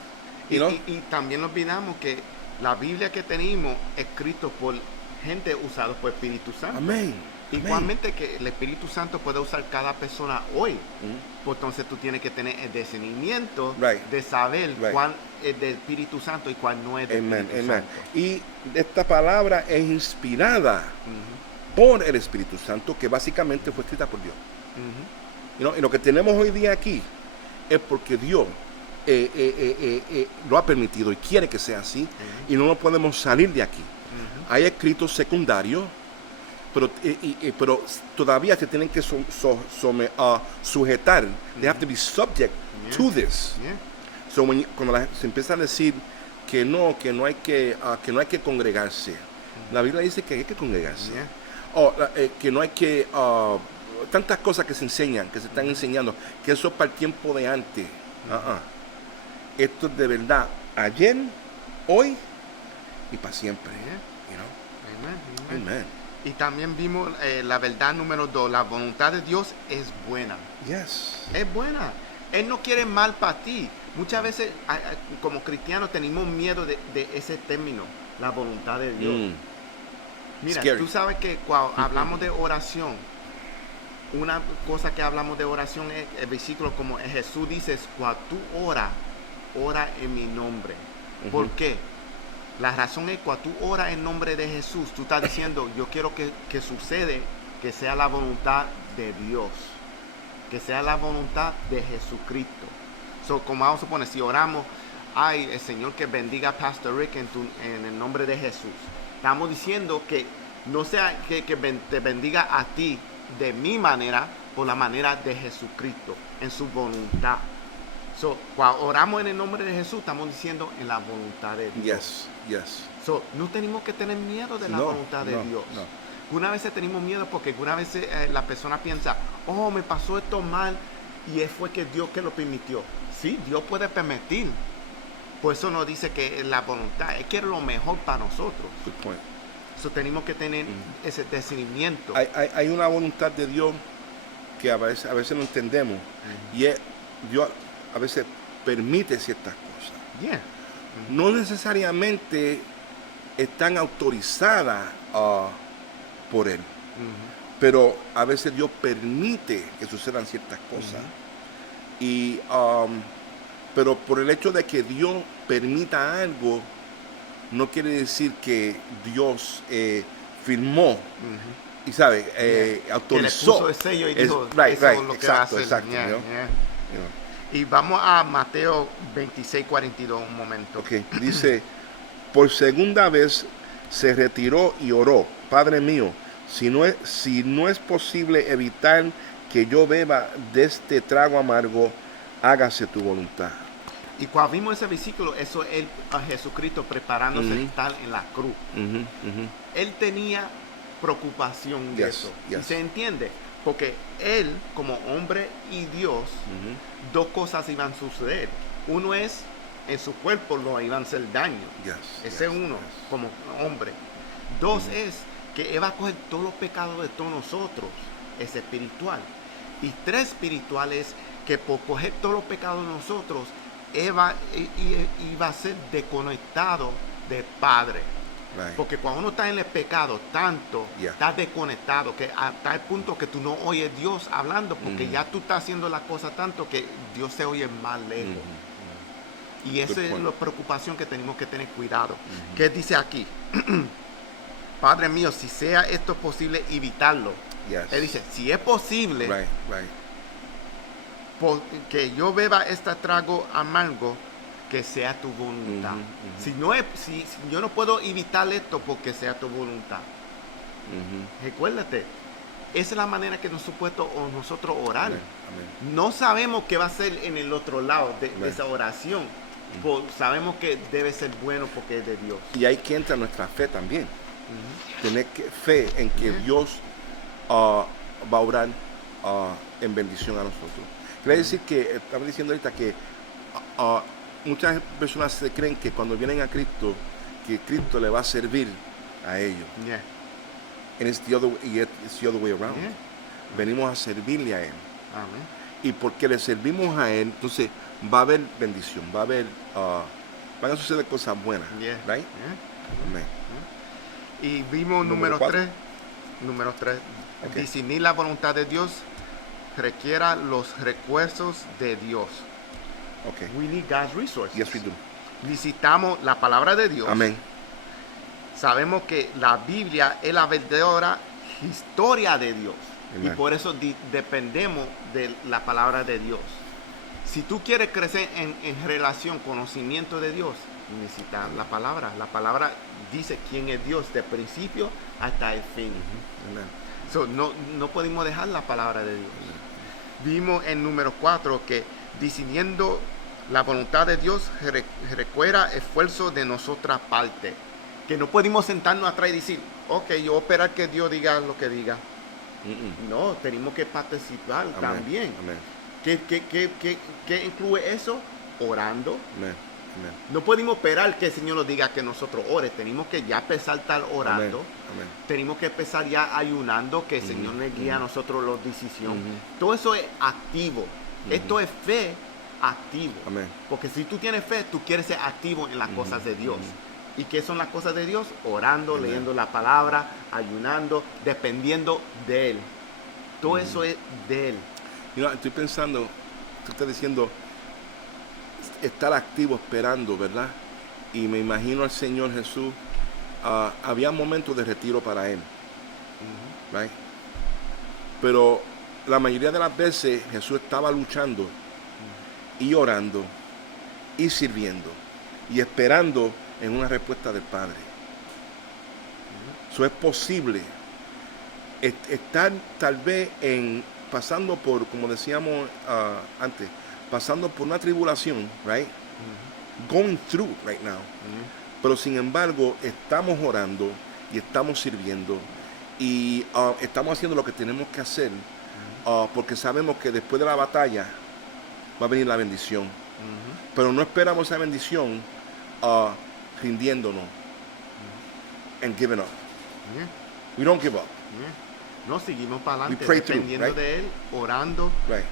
You know? Y también no olvidamos que la Biblia que tenemos es escrito por gente usada por Espíritu Santo. Amén. Igualmente que el Espíritu Santo puede usar cada persona hoy. Mm. Pues entonces tú tienes que tener el discernimiento Right. de saber Right. cuál es del Espíritu Santo y cuál no es del Amen, Espíritu amen. Santo. Y esta palabra es inspirada por el Espíritu Santo, que básicamente fue escrita por Dios. Y lo que tenemos hoy día aquí es porque Dios lo ha permitido y quiere que sea así, y no nos podemos salir de aquí. Hay escritos secundarios, pero todavía se tienen que sujetar. They have to be subject to this. Yeah. So cuando se empieza a decir que no hay que congregarse, la Biblia dice que hay que congregarse. Yeah. Que no hay que tantas cosas que se enseñan, que se están enseñando, que eso es para el tiempo de antes. Esto es de verdad ayer, hoy y para siempre. Yeah. You know? Amen. Amen. Y también vimos la verdad número 2, la voluntad de Dios es buena. Yes. Es buena. Él no quiere mal para ti. Muchas veces como cristianos tenemos miedo de ese término, la voluntad de Dios. Mira, Scary. tú sabes que cuando hablamos de oración, una cosa que hablamos de oración es el versículo como Jesús dice, cuando tú ora en mi nombre. ¿Por qué? La razón es cuando tú oras en nombre de Jesús, tú estás diciendo, yo quiero que sucede, que sea la voluntad de Dios, que sea la voluntad de Jesucristo. So, como vamos a poner, si oramos, ay, el Señor que bendiga a Pastor Rick en el nombre de Jesús. Estamos diciendo que no sea que te bendiga a ti de mi manera, por la manera de Jesucristo, en su voluntad. So, cuando oramos en el nombre de Jesús, estamos diciendo en la voluntad de Dios. Yes. So, no tenemos que tener miedo de la voluntad de Dios. No. Una vez tenemos miedo porque una vez la persona piensa, oh, me pasó esto mal y fue que Dios que lo permitió. Sí, Dios puede permitir. Por eso nos dice que la voluntad, Él quiere lo mejor para nosotros. Good point. So, tenemos que tener ese discernimiento. Hay una voluntad de Dios que a veces no entendemos, y Dios a veces permite ciertas cosas. Yeah. No necesariamente están autorizadas por Él, pero a veces Dios permite que sucedan ciertas cosas. Y pero por el hecho de que Dios permita algo, no quiere decir que Dios firmó y sabe, autorizó. Que le puso el sello y dijo, right, eso es lo que va a hacer. exacto. Yeah, You know? yeah. You know. Y vamos a Mateo 26:42 un momento. Okay. Dice, por segunda vez se retiró y oró, Padre mío, si no es posible evitar que yo beba de este trago amargo, hágase tu voluntad. Y cuando vimos ese versículo, eso es a Jesucristo preparándose a estar en la cruz. Él tenía preocupación de eso. Yes. Y se entiende, porque él, como hombre y Dios, dos cosas iban a suceder. Uno es, en su cuerpo lo iban a hacer daño. Ese es uno, como hombre. Dos es que él va a coger todos los pecados de todos nosotros. Es espiritual. Y tres, espiritual es que por coger todos los pecados de nosotros, iba a ser desconectado del Padre. Right. Porque cuando uno está en el pecado tanto, estás desconectado, que hasta el punto que tú no oyes a Dios hablando, porque ya tú estás haciendo las cosas tanto que Dios se oye más lejos. Y esa es la preocupación que tenemos que tener cuidado. ¿Qué dice aquí? Padre mío, si sea esto posible, evitarlo. Él dice, si es posible que yo beba este trago amargo, que sea tu voluntad. Si yo no puedo evitar esto, porque sea tu voluntad. Recuérdate, esa es la manera que nosotros orar. Amén. No sabemos qué va a ser en el otro lado de esa oración. Sabemos que debe ser bueno porque es de Dios. Y ahí que entra nuestra fe también. Tener fe en que Dios va a orar en bendición a nosotros. Quiere decir que, estaba diciendo ahorita que muchas personas se creen que cuando vienen a Cristo, que Cristo le va a servir a ellos. And it's the other way around. Venimos a servirle a Él. Amén. Y porque le servimos a Él, entonces va a haber bendición, van a suceder cosas buenas. Right? Amén. Y vimos número 3. Ok. Discernir la voluntad de Dios requiere los recursos de Dios. Okay. We need God's resources. Yes, we do. Necesitamos la palabra de Dios. Amén. Sabemos que la Biblia es la verdadera historia de Dios. Amen. Y por eso dependemos de la palabra de Dios. Si tú quieres crecer en relación, conocimiento de Dios, necesitas la palabra. La palabra dice quién es Dios, de principio hasta el fin. Amén. So, no podemos dejar la palabra de Dios. Vimos en número 4 que discerniendo la voluntad de Dios requiere esfuerzo de nuestra parte. Que no podemos sentarnos atrás y decir, ok, yo esperar que Dios diga lo que diga. No, tenemos que participar Amén. también. Amén. ¿Qué incluye eso? Orando. Amén. Amén. No podemos esperar que el Señor nos diga que nosotros ore. Tenemos que ya empezar a estar orando. Amén. Tenemos que empezar ya ayunando, que el Señor nos guíe a nosotros las decisiones. Todo eso es activo. Esto es fe activo. Amén. Porque si tú tienes fe, tú quieres ser activo en las cosas de Dios. ¿Y qué son las cosas de Dios? Orando, Amén. leyendo la palabra, ayunando, dependiendo de Él. Todo eso es de Él. Estoy pensando, tú estás diciendo estar activo esperando, ¿verdad? Y me imagino al Señor Jesús, había momentos de retiro para Él, right? Pero la mayoría de las veces Jesús estaba luchando y orando y sirviendo y esperando en una respuesta del Padre. Eso es posible. Estar tal vez pasando por, como decíamos antes, pasando por una tribulación, right? Going through right now. Pero sin embargo, estamos orando y estamos sirviendo y estamos haciendo lo que tenemos que hacer porque sabemos que después de la batalla va a venir la bendición. Pero no esperamos esa bendición rindiéndonos and giving up. We don't give up. No, seguimos para adelante, We pray through, dependiendo right? de Él, orando. Right.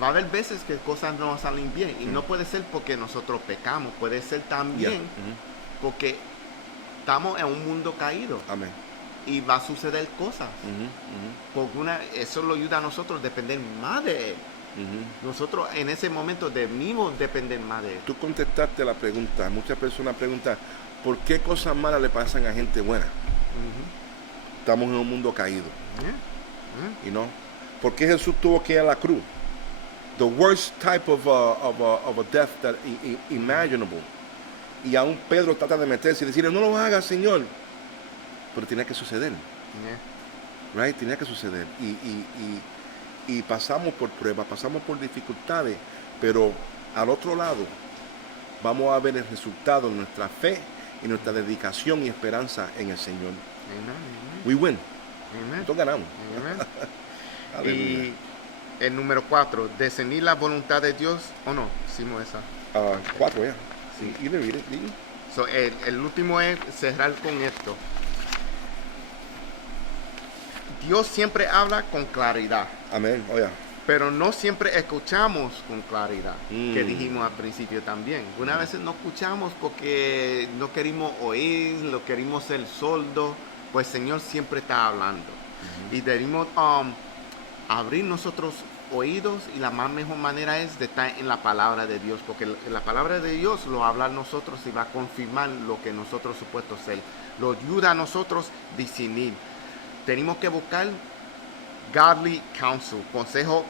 Va a haber veces que cosas no salen bien. Y no puede ser porque nosotros pecamos. Puede ser también porque estamos en un mundo caído. Amén. Y va a suceder cosas. Porque eso lo ayuda a nosotros a depender más de Él. Nosotros en ese momento debemos depender más de Él. Tú contestaste la pregunta. Muchas personas preguntan, ¿por qué cosas malas le pasan a gente buena? Estamos en un mundo caído. You know? ¿Por qué Jesús tuvo que ir a la cruz? The worst type of a death that imaginable. Y aún Pedro trata de meterse y decirle, no lo hagas, Señor. Pero tenía que suceder. Right? Tenía que suceder. Y pasamos por pruebas, pasamos por dificultades, pero al otro lado vamos a ver el resultado de nuestra fe y nuestra dedicación y esperanza en el Señor. We win. Nosotros ganamos. Y el número 4, discernir la voluntad de Dios. ¿O no? Hicimos esa. 4, ya. Sí. You didn't read it, did you? So, el último es cerrar con esto. Dios siempre habla con claridad. Amén. Oh, yeah. Pero no siempre escuchamos con claridad, que dijimos al principio también. Unas veces no escuchamos porque no queremos oír, lo queremos ser sordos, pues el Señor siempre está hablando. Y debemos abrir nosotros oídos y la mejor manera es de estar en la palabra de Dios, porque la palabra de Dios lo habla a nosotros y va a confirmar lo que nosotros supuestos ser. Lo ayuda a nosotros a discernir. Tenemos que buscar godly counsel, consejo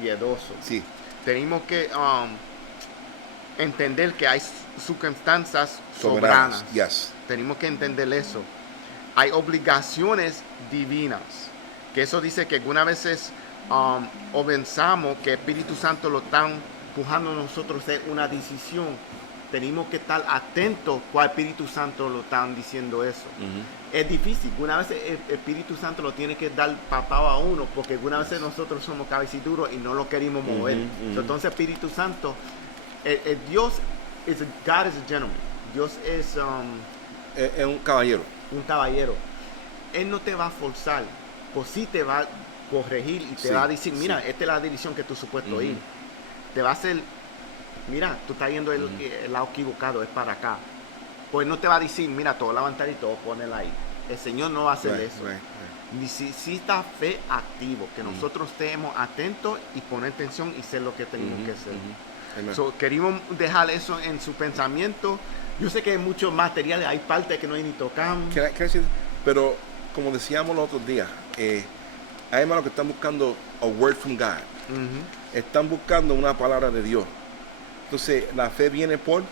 piadoso. Sí. Tenemos que entender que hay circunstancias soberanas. Yes. Tenemos que entender eso. Hay obligaciones divinas. Que eso dice que algunas veces pensamos que el Espíritu Santo lo están empujando a nosotros a hacer una decisión. Tenemos que estar atentos cuál Espíritu Santo lo están diciendo eso. Es difícil. Algunas veces el Espíritu Santo lo tiene que dar papado a uno, porque algunas veces nosotros somos cabeciduros y no lo queremos mover. Entonces el Espíritu Santo, Dios, God is a gentleman. Dios es un caballero. un caballero. Él no te va a forzar, pues sí te va a corregir y te va a decir, mira, esta es la dirección que tú supuesto ir. Te va a hacer, mira, tú estás yendo el lado equivocado, es para acá. Pues no te va a decir, mira, todo levantar y todo poner ahí. El Señor no va a hacer eso. necesita fe activo, que nosotros estemos atentos y poner atención y hacer lo que tenemos que hacer. Amen. So, queríamos dejar eso en su pensamiento. Yo sé que hay mucho material, hay partes que no hay ni tocamos. Can I say, pero como decíamos los otros días, hay hermanos que están buscando a word from God. Están buscando una palabra de Dios. Entonces, la fe viene por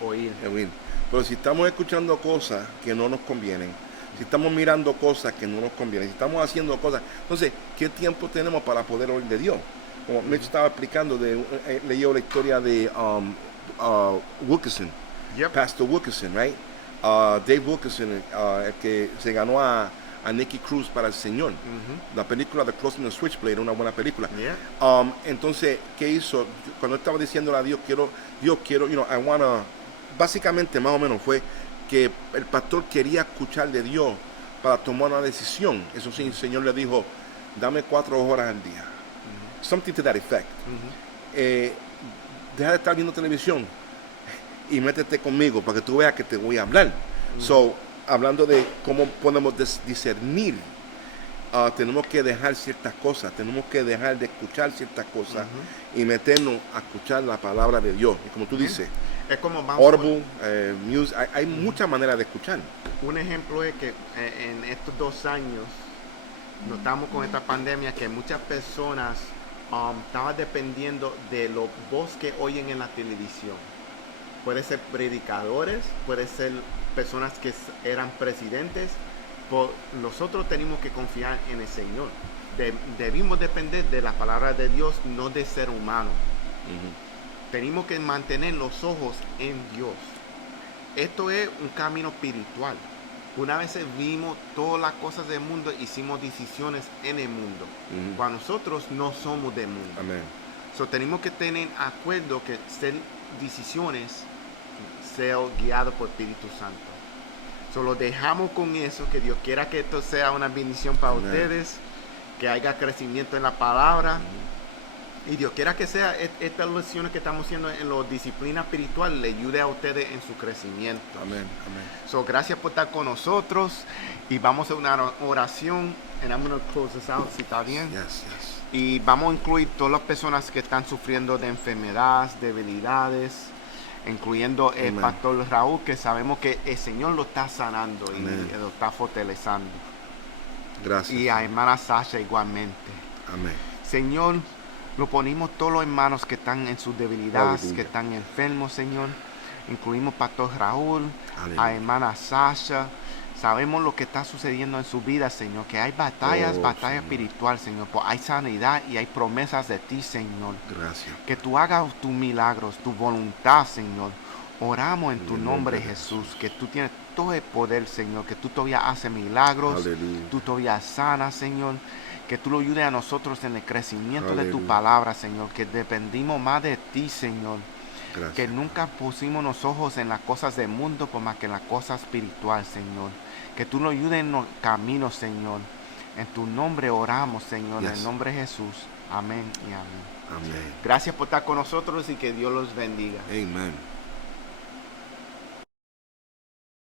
Oír. oír. Pero si estamos escuchando cosas que no nos convienen, si estamos mirando cosas que no nos convienen, si estamos haciendo cosas, entonces, ¿qué tiempo tenemos para poder oír de Dios? Como Mitch estaba explicando, leí la historia de Wilkerson, Yep. Pastor Wilkerson, right? Dave Wilkerson, el que se ganó a Nicky Cruz para el Señor. La película The Closing the Switchblade era una buena película. Yeah. Entonces, ¿qué hizo? Cuando estaba diciéndole a Dios, quiero, I wanna, básicamente más o menos fue que el pastor quería escuchar de Dios para tomar una decisión. Eso sí, el Señor le dijo, dame 4 horas al día. Something to that effect. Deja de estar viendo televisión y métete conmigo para que tú veas que te voy a hablar. So, hablando de cómo podemos discernir, tenemos que dejar ciertas cosas, tenemos que dejar de escuchar ciertas cosas y meternos a escuchar la palabra de Dios. Y como tú dices, Es como Audible, music, hay muchas maneras de escuchar. un ejemplo es que en estos 2 años notamos con esta pandemia que muchas personas estaban dependiendo de los voces que oyen en la televisión. Puede ser predicadores, puede ser personas que eran presidentes. Nosotros tenemos que confiar en el Señor. Debimos depender de la palabra de Dios, no de ser humano. Tenemos que mantener los ojos en Dios. Esto es un camino espiritual. Una vez vimos todas las cosas del mundo, hicimos decisiones en el mundo. Cuando nosotros no somos del mundo. Amén. So, tenemos que tener acuerdo que hacer decisiones sea guiado por Espíritu Santo. Solo dejamos con eso, que Dios quiera que esto sea una bendición para Amén. ustedes, que haya crecimiento en la palabra. Y Dios quiera que sea estas lecciones que estamos haciendo en la disciplina espiritual le ayude a ustedes en su crecimiento. Amén. Amén. So, gracias por estar con nosotros y vamos a una oración. And I'm going to close this out, si está bien. Yes, yes. Y vamos a incluir todas las personas que están sufriendo de enfermedades, debilidades, incluyendo el Amen. pastor Raúl, que sabemos que el Señor lo está sanando Amen. y lo está fortaleciendo. Gracias. Y a hermana Sasha igualmente. Amén. Señor, lo ponemos todos los hermanos que están en sus debilidades, Aleluya. que están enfermos, Señor. Incluimos pastor Raúl, Aleluya. a hermana Sasha. Sabemos lo que está sucediendo en su vida, Señor, que hay batallas, Señor. espiritual, Señor, pues hay sanidad y hay promesas de ti, Señor. Gracias. Que tú hagas tus milagros, tu voluntad, Señor. Oramos en tu En el nombre, nombre de Jesús, que tú tienes todo el poder, Señor, que tú todavía haces milagros, Aleluya. tú todavía sanas, Señor, que tú lo ayudes a nosotros en el crecimiento de tu Aleluya. palabra, Señor, que dependimos más de ti, Señor, Gracias. que nunca pusimos los ojos en las cosas del mundo, por más que en las cosas espiritual, Señor, que tú nos ayudes en los caminos, Señor. En tu nombre oramos, Señor, en Yes. el nombre de Jesús. Amén y amén. Amén. Gracias por estar con nosotros y que Dios los bendiga. Amen.